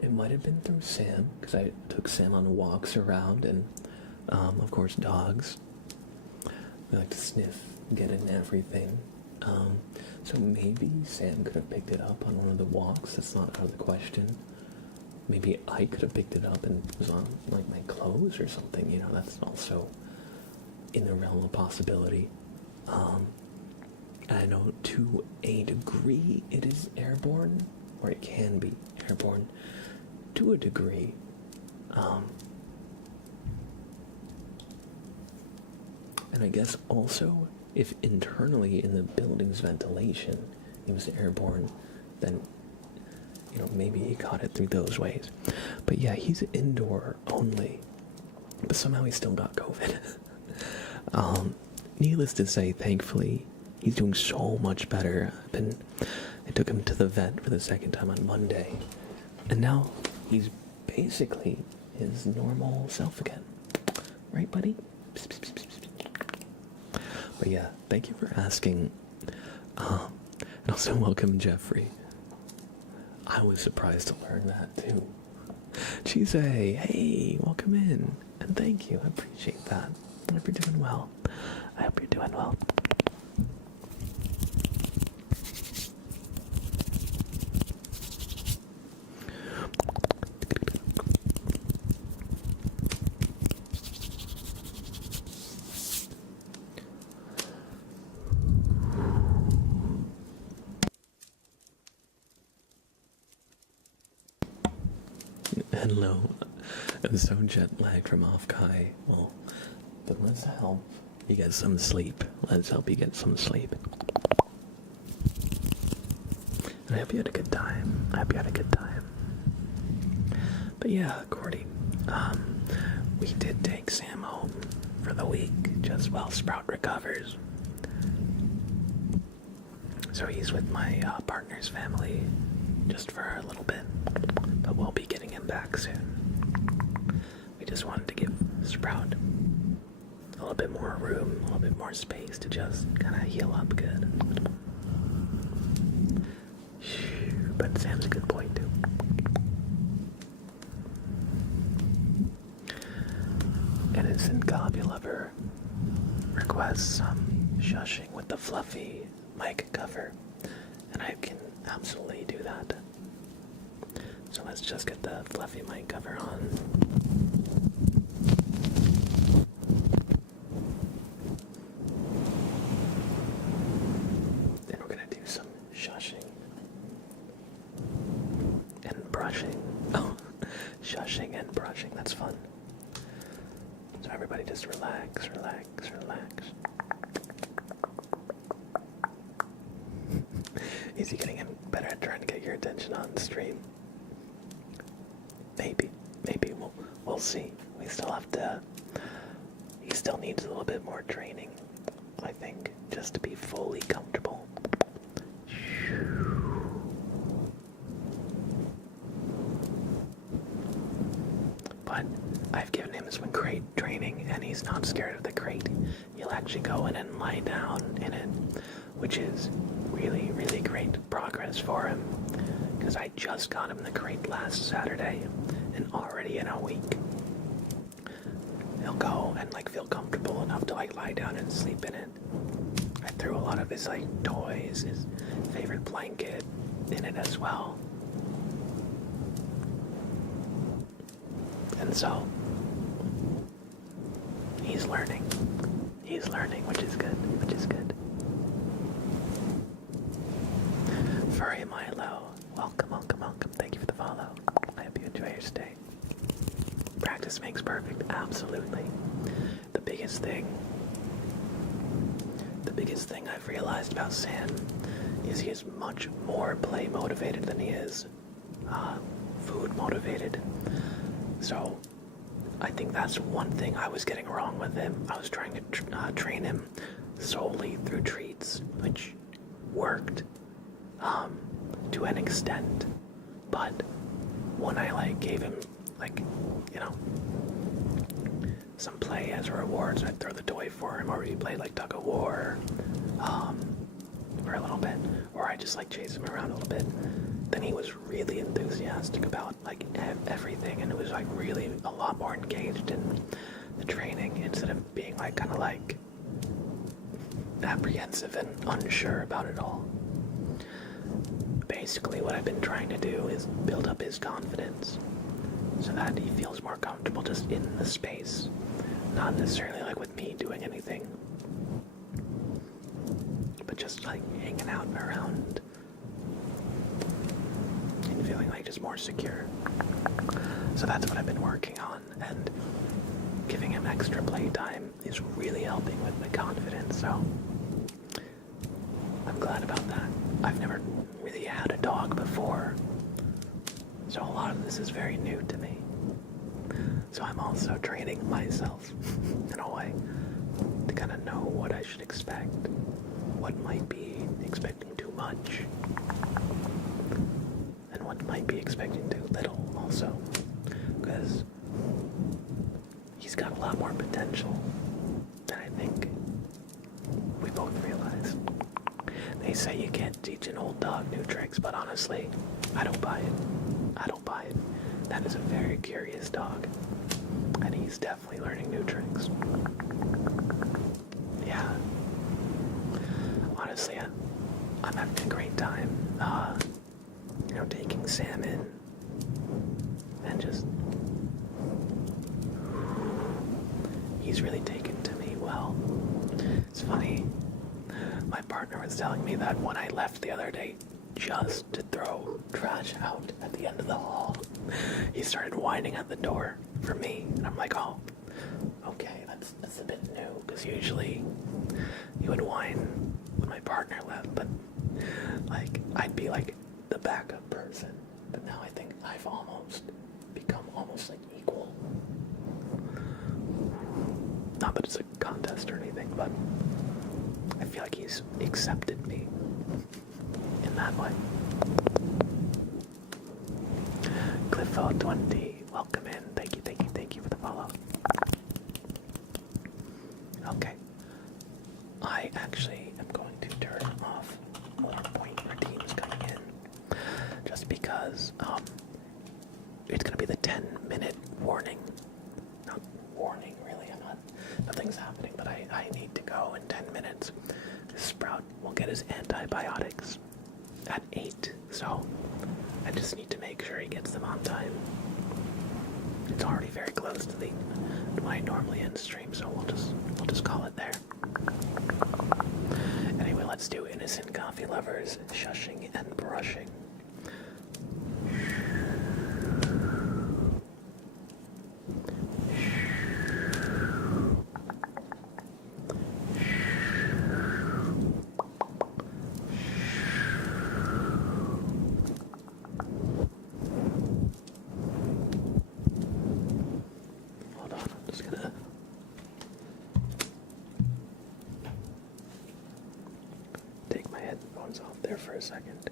It might have been through Sam, because I took Sam on walks around, and of course dogs. We like to sniff, get in everything. So maybe Sam could have picked it up on one of the walks. That's not out of the question. Maybe I could have picked it up and it was on like my clothes or something. That's also in the realm of possibility. I know to a degree it is airborne, or it can be airborne to a degree. And I guess also, if internally in the building's ventilation it was airborne, then, maybe he caught it through those ways. But yeah, he's indoor only. But somehow he still got COVID. Needless to say, thankfully, he's doing so much better. I took him to the vet for the second time on Monday. And now he's basically his normal self again. Right, buddy? Psst, psst, psst, psst. But yeah, thank you for asking. And also welcome, Jeffrey. I was surprised to learn that too. Chise, hey, welcome in. And thank you, I appreciate that. I hope you're doing well. Hello. I'm so jet lagged from off Kai. Well, but let's help you get some sleep. And I hope you had a good time. But yeah, Cordy, we did take Sam home for the week just while Sprout recovers. So he's with my partner's family just for a little bit, but we'll be getting him back soon. We just wanted to give Sprout a little bit more room, a little bit more space to just kind of heal up good. But Sam's a good boy too. Innocent Copy Lover requests some shushing with the fluffy mic cover, and I can absolutely do that. So let's just get the fluffy mic cover on. Then we're gonna do some shushing and brushing. Oh, shushing and brushing, that's fun. So everybody just relax, relax, relax. Is he getting better at trying to get your attention on stream? Maybe we'll see. We still have to, he still needs a little bit more training, I think, just to be fully comfortable. But I've given him some crate training, and he's not scared of the crate. He'll actually go in and lie down in it, which is really, really great progress for him. Because I just got him the crate last Saturday, and already in a week, he'll go and feel comfortable enough to lie down and sleep in it. I threw a lot of his toys, his favorite blanket in it as well. And so, he's learning, which is good. Furry Milo, welcome, thank you for the follow. I hope you enjoy your stay. Practice makes perfect, absolutely. The biggest thing I've realized about Sam is he is much more play motivated than he is food motivated. So I think that's one thing I was getting wrong with him. I was trying to train him solely through treats, which worked to an extent. But when I gave him some play as a reward, so I'd throw the toy for him, or we played tug of war for a little bit, or I just chase him around a little bit, then he was really enthusiastic about everything, and it was really a lot more engaged in the training instead of being kind of apprehensive and unsure about it all. Basically what I've been trying to do is build up his confidence so that he feels more comfortable just in the space, not necessarily with me doing anything, but just hanging out around and feeling just more secure. So that's what I've been working on, and giving him extra playtime is really helping with the confidence, so I'm glad about that. I've never really had a dog before, so a lot of this is very new to me. So I'm also training myself in a way to kind of know what I should expect, what might be expecting too much, and what might be expecting too little also, because he's got a lot more potential than I think we both realize. They say you can't teach an old dog new tricks, but honestly, I don't buy it. That is a very curious dog, and he's definitely learning new tricks. Yeah. Honestly, I'm having a great time, taking Sam in and just, he's really taken to me well. It's funny, my partner was telling me that when I left the other day just to throw trash out at the end of the hall, he started whining at the door for me, and I'm like, oh, okay, that's a bit new, because usually he would whine when my partner left, but I'd be the backup person, but now I think I've almost become equal. Not that it's a contest or anything, but I feel like he's accepted me in that way. Cliffo20, welcome in. Thank you for the follow. Okay. I actually am going to turn off more point redeems coming in. Just because it's gonna be the 10-minute warning. Not warning really, nothing's happening, but I need to go in 10 minutes. Sprout will get his antibiotics at 8, so I just need to make sure he gets them on time. It's already very close to when I normally end stream, so we'll just call it there. Anyway, let's do innocent coffee lovers, shushing and brushing. Hold on, I'm just gonna take my headphones off there for a second.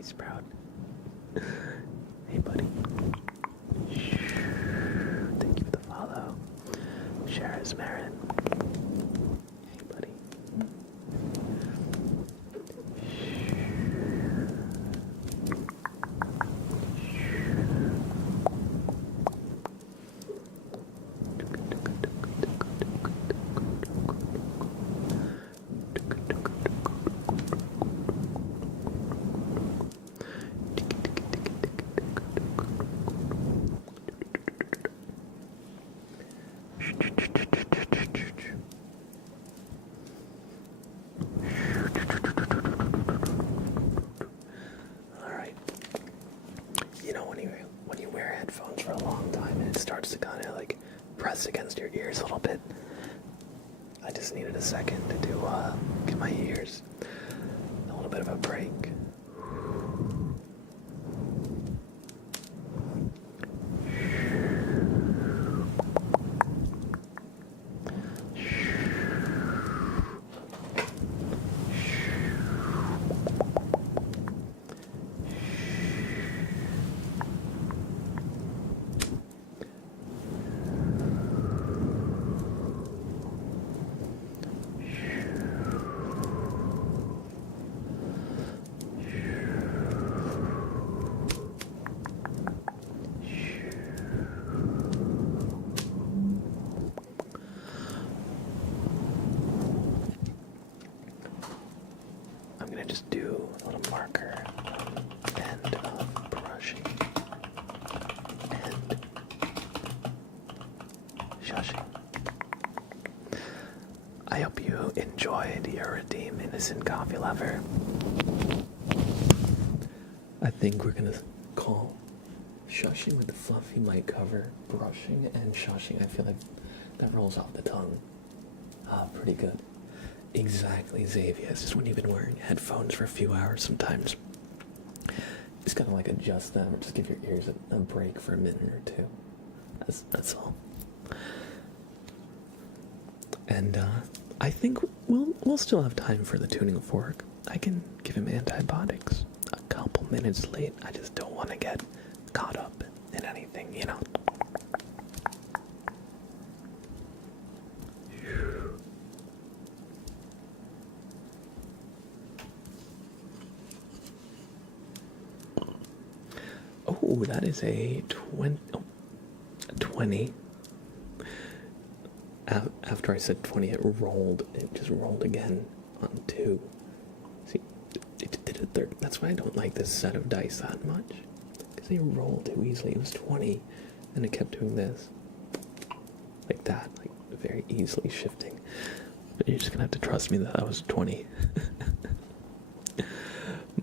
Sprout. Hey, buddy. Thank you for the follow. Sharaz Marin. Hey, buddy. Alright. You know when you wear headphones for a long time and it starts to kind of like press against your ears a little bit. I just needed a second to give my ears a little bit of a break. Just do a little marker end of brushing and shushing. I hope you enjoyed your Redeem Innocent Coffee Lover. I think we're gonna call shushing with the fluffy mic cover, brushing and shushing. I feel like that rolls off the tongue pretty good. Exactly, Xavier. It's just when you've been wearing headphones for a few hours sometimes. Just gotta like adjust them or just give your ears a break for a minute or two. That's all. And I think we'll still have time for the tuning fork. I can give him antibiotics a couple minutes late. I just don't want to get caught up in anything, you know. Oh, that is a 20. Oh, a 20. After I said 20, it rolled. It just rolled again on 2. See, it did a third. That's why I don't like this set of dice that much. Because they roll too easily. It was 20, and it kept doing this. Like that. Like, very easily shifting. But you're just going to have to trust me that that was 20.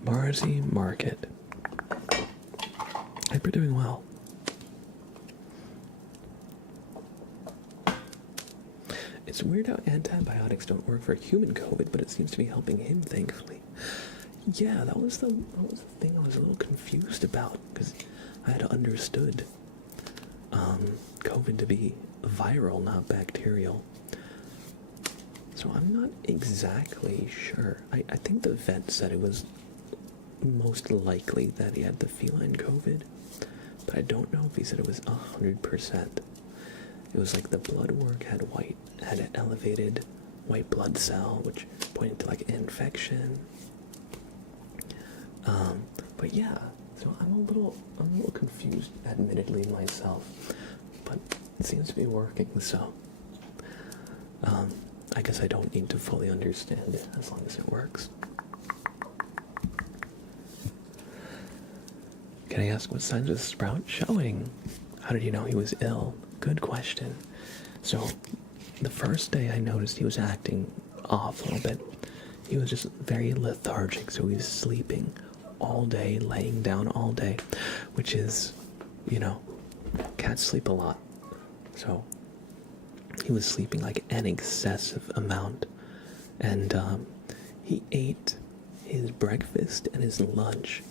Marzi Market. Hope you're doing well. It's weird how antibiotics don't work for human COVID, but it seems to be helping him, thankfully. Yeah, that was the thing I was a little confused about, because I had understood COVID to be viral, not bacterial. So I'm not exactly sure. I think the vet said it was most likely that he had the feline COVID, but I don't know if he said it was 100%. It was like the blood work had an elevated white blood cell, which pointed to like an infection. But yeah, so I'm a little confused, admittedly, myself, but it seems to be working. So I guess I don't need to fully understand it as long as it works. Can I ask what signs was Sprout showing? How did you know he was ill? Good question. So, the first day I noticed he was acting off a little bit. He was just very lethargic, so he was sleeping all day, laying down all day, which is, cats sleep a lot. So, he was sleeping like an excessive amount. And he ate his breakfast and his lunch,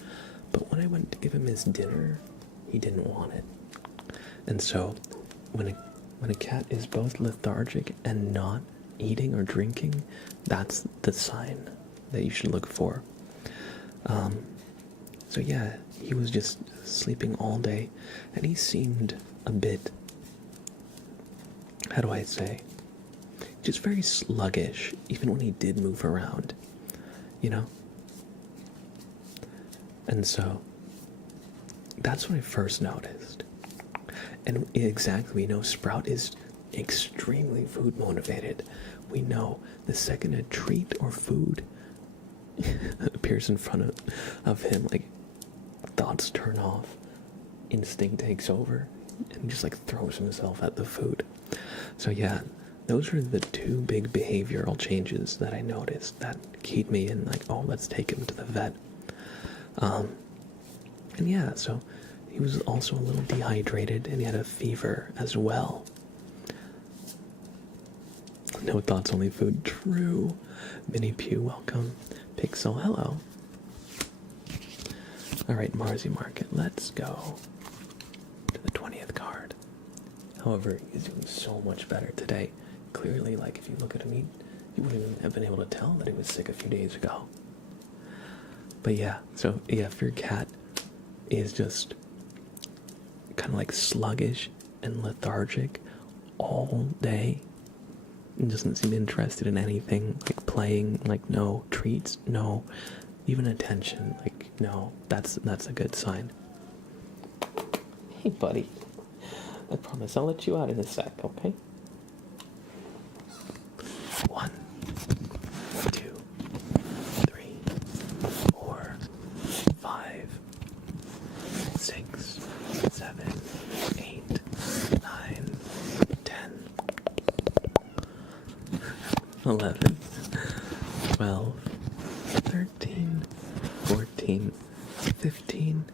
but when I went to give him his dinner, he didn't want it. And so, when a cat is both lethargic and not eating or drinking, that's the sign that you should look for. So yeah, he was just sleeping all day, and he seemed a bit, how do I say, just very sluggish, even when he did move around, And so, that's what I first noticed. And exactly, we know Sprout is extremely food motivated. We know the second a treat or food appears in front of him, like, thoughts turn off, instinct takes over, and just like throws himself at the food. So yeah, those are the two big behavioral changes that I noticed that keyed me in, like, oh, let's take him to the vet. And yeah, so he was also a little dehydrated, and he had a fever as well. No thoughts, only food. True. Minnie Pew, welcome. Pixel, hello. Alright, Marzi Market, let's go to the 20th card. However, he's doing so much better today. Clearly, like, if you look at him, you wouldn't even have been able to tell that he was sick a few days ago. But yeah, so yeah, if your cat is just kind of like sluggish and lethargic all day and doesn't seem interested in anything, like playing, like no treats, no even attention, like no, that's a good sign. Hey buddy, I promise I'll let you out in a sec, okay? 1, 2, 3, 4, 5, 6, 7, 8, 9, 10, 11, 12, 13, 14, 15.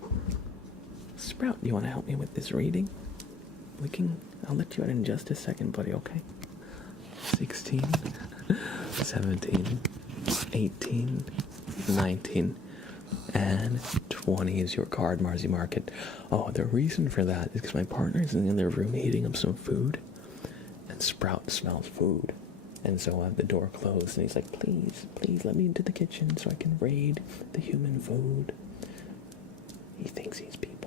Sprout, you want to help me with this reading? I'll let you out in just a second, buddy, okay? 16, 17, 18, 19, and 20 is your card, Marzi Market. Oh, the reason for that is because my partner is in the other room heating up some food, and Sprout smells food. And so I have the door closed, and he's like, please let me into the kitchen so I can raid the human food. He thinks he's people.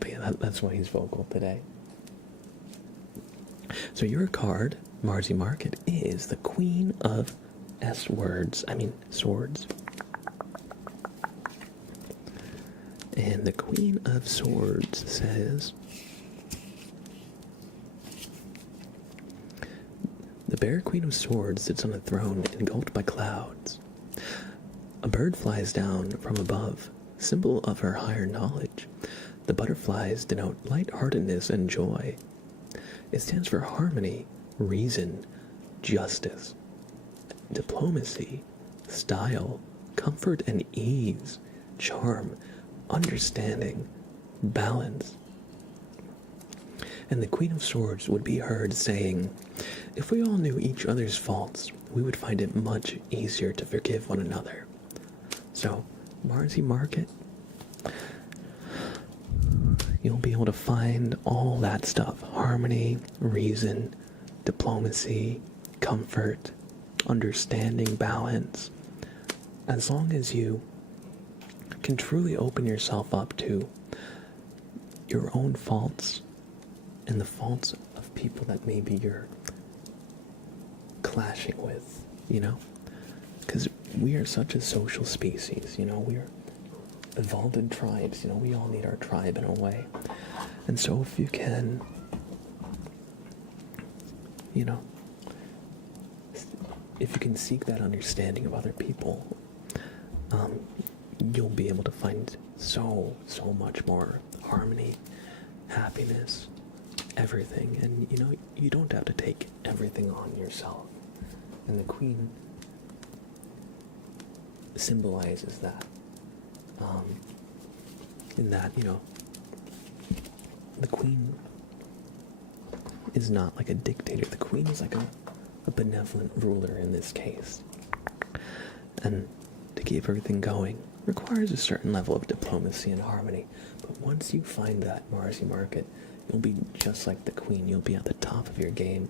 But yeah, that's why he's vocal today. So your card, Marzi Market, is the Queen of swords. And the Queen of Swords says, the Bear Queen of Swords sits on a throne engulfed by clouds. A bird flies down from above, symbol of her higher knowledge. The butterflies denote lightheartedness and joy. It stands for harmony, reason, justice, diplomacy, style, comfort and ease, charm, understanding, balance. And the Queen of Swords would be heard saying, if we all knew each other's faults, we would find it much easier to forgive one another. So, Marzi Market, you'll be able to find all that stuff. Harmony, reason, diplomacy, comfort, understanding, balance. As long as you can truly open yourself up to your own faults and the faults of people that maybe you're clashing with, you know? Because we are such a social species, you know? We're evolved in tribes, you know? We all need our tribe in a way. And so if you can, you know, if you can seek that understanding of other people, you'll be able to find so much more harmony, happiness, everything. And you know, you don't have to take everything on yourself. And the Queen symbolizes that. In that, you know, the Queen is not like a dictator. The Queen is like a benevolent ruler in this case. And to keep everything going requires a certain level of diplomacy and harmony. But once you find that, Marzi Market, you'll be just like the Queen. You'll be at the top of your game.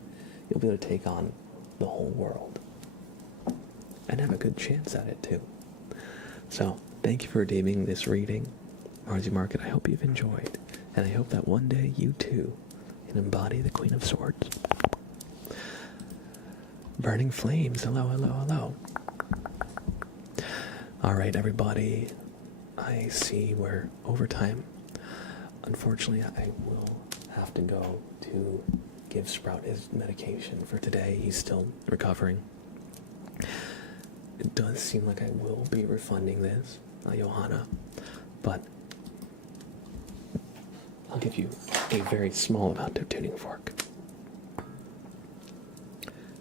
You'll be able to take on the whole world. And have a good chance at it, too. So, thank you for redeeming this reading. Marzi Market, I hope you've enjoyed. And I hope that one day you, too, can embody the Queen of Swords. Burning Flames, hello, hello, hello. Alright, everybody, I see we're over time. Unfortunately, I will have to go to give Sprout his medication for today. He's still recovering. It does seem like I will be refunding this, Johanna, but I'll give you a very small amount of tuning fork.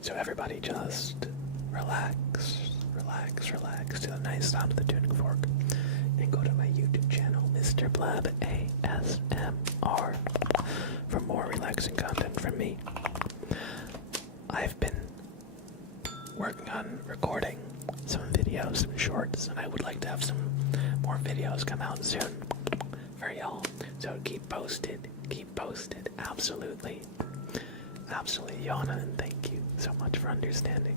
So everybody just relax to the nice sound of the tuning fork, and go to my YouTube channel, Mr. Blab ASMR, for more relaxing content from me. I've been working on recording some videos, some shorts, and I would like to have some more videos come out soon for y'all. So keep posted, absolutely, Yana, and thank you so much for understanding.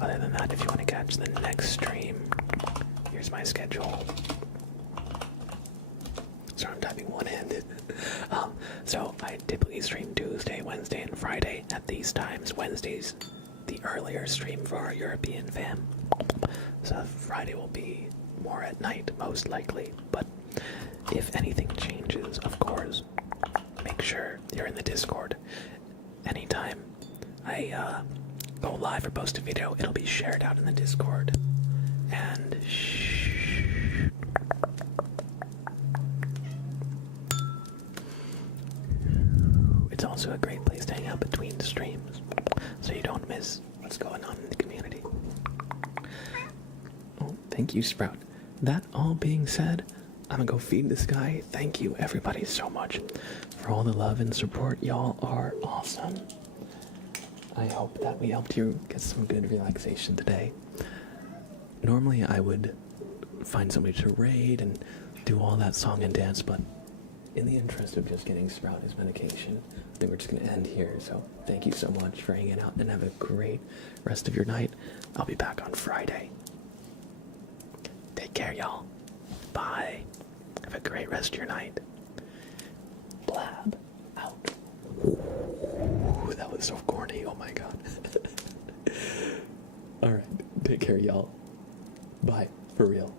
Other than that, if you want to catch the next stream, here's my schedule. Sorry, I'm typing one-handed. So I typically stream Tuesday, Wednesday, and Friday at these times. Wednesday's the earlier stream for our European fam. So Friday will be more at night, most likely. But if anything changes, of course, make sure you're in the Discord. Anytime I go live or post a video, it'll be shared out in the Discord. And it's also a great place to hang out between streams, so you don't miss what's going on in the community. Oh, thank you, Sprout. That all being said, I'm gonna go feed this guy. Thank you, everybody, so much for all the love and support. Y'all are awesome. I hope that we helped you get some good relaxation today. Normally I would find somebody to raid and do all that song and dance, but in the interest of just getting Sprout his medication, I think we're just going to end here. So thank you so much for hanging out, and have a great rest of your night. I'll be back on Friday. Take care, y'all. Bye. Have a great rest of your night. Blab out. Ooh, that was so corny. Oh my god. Alright, take care, y'all. Bye. For real.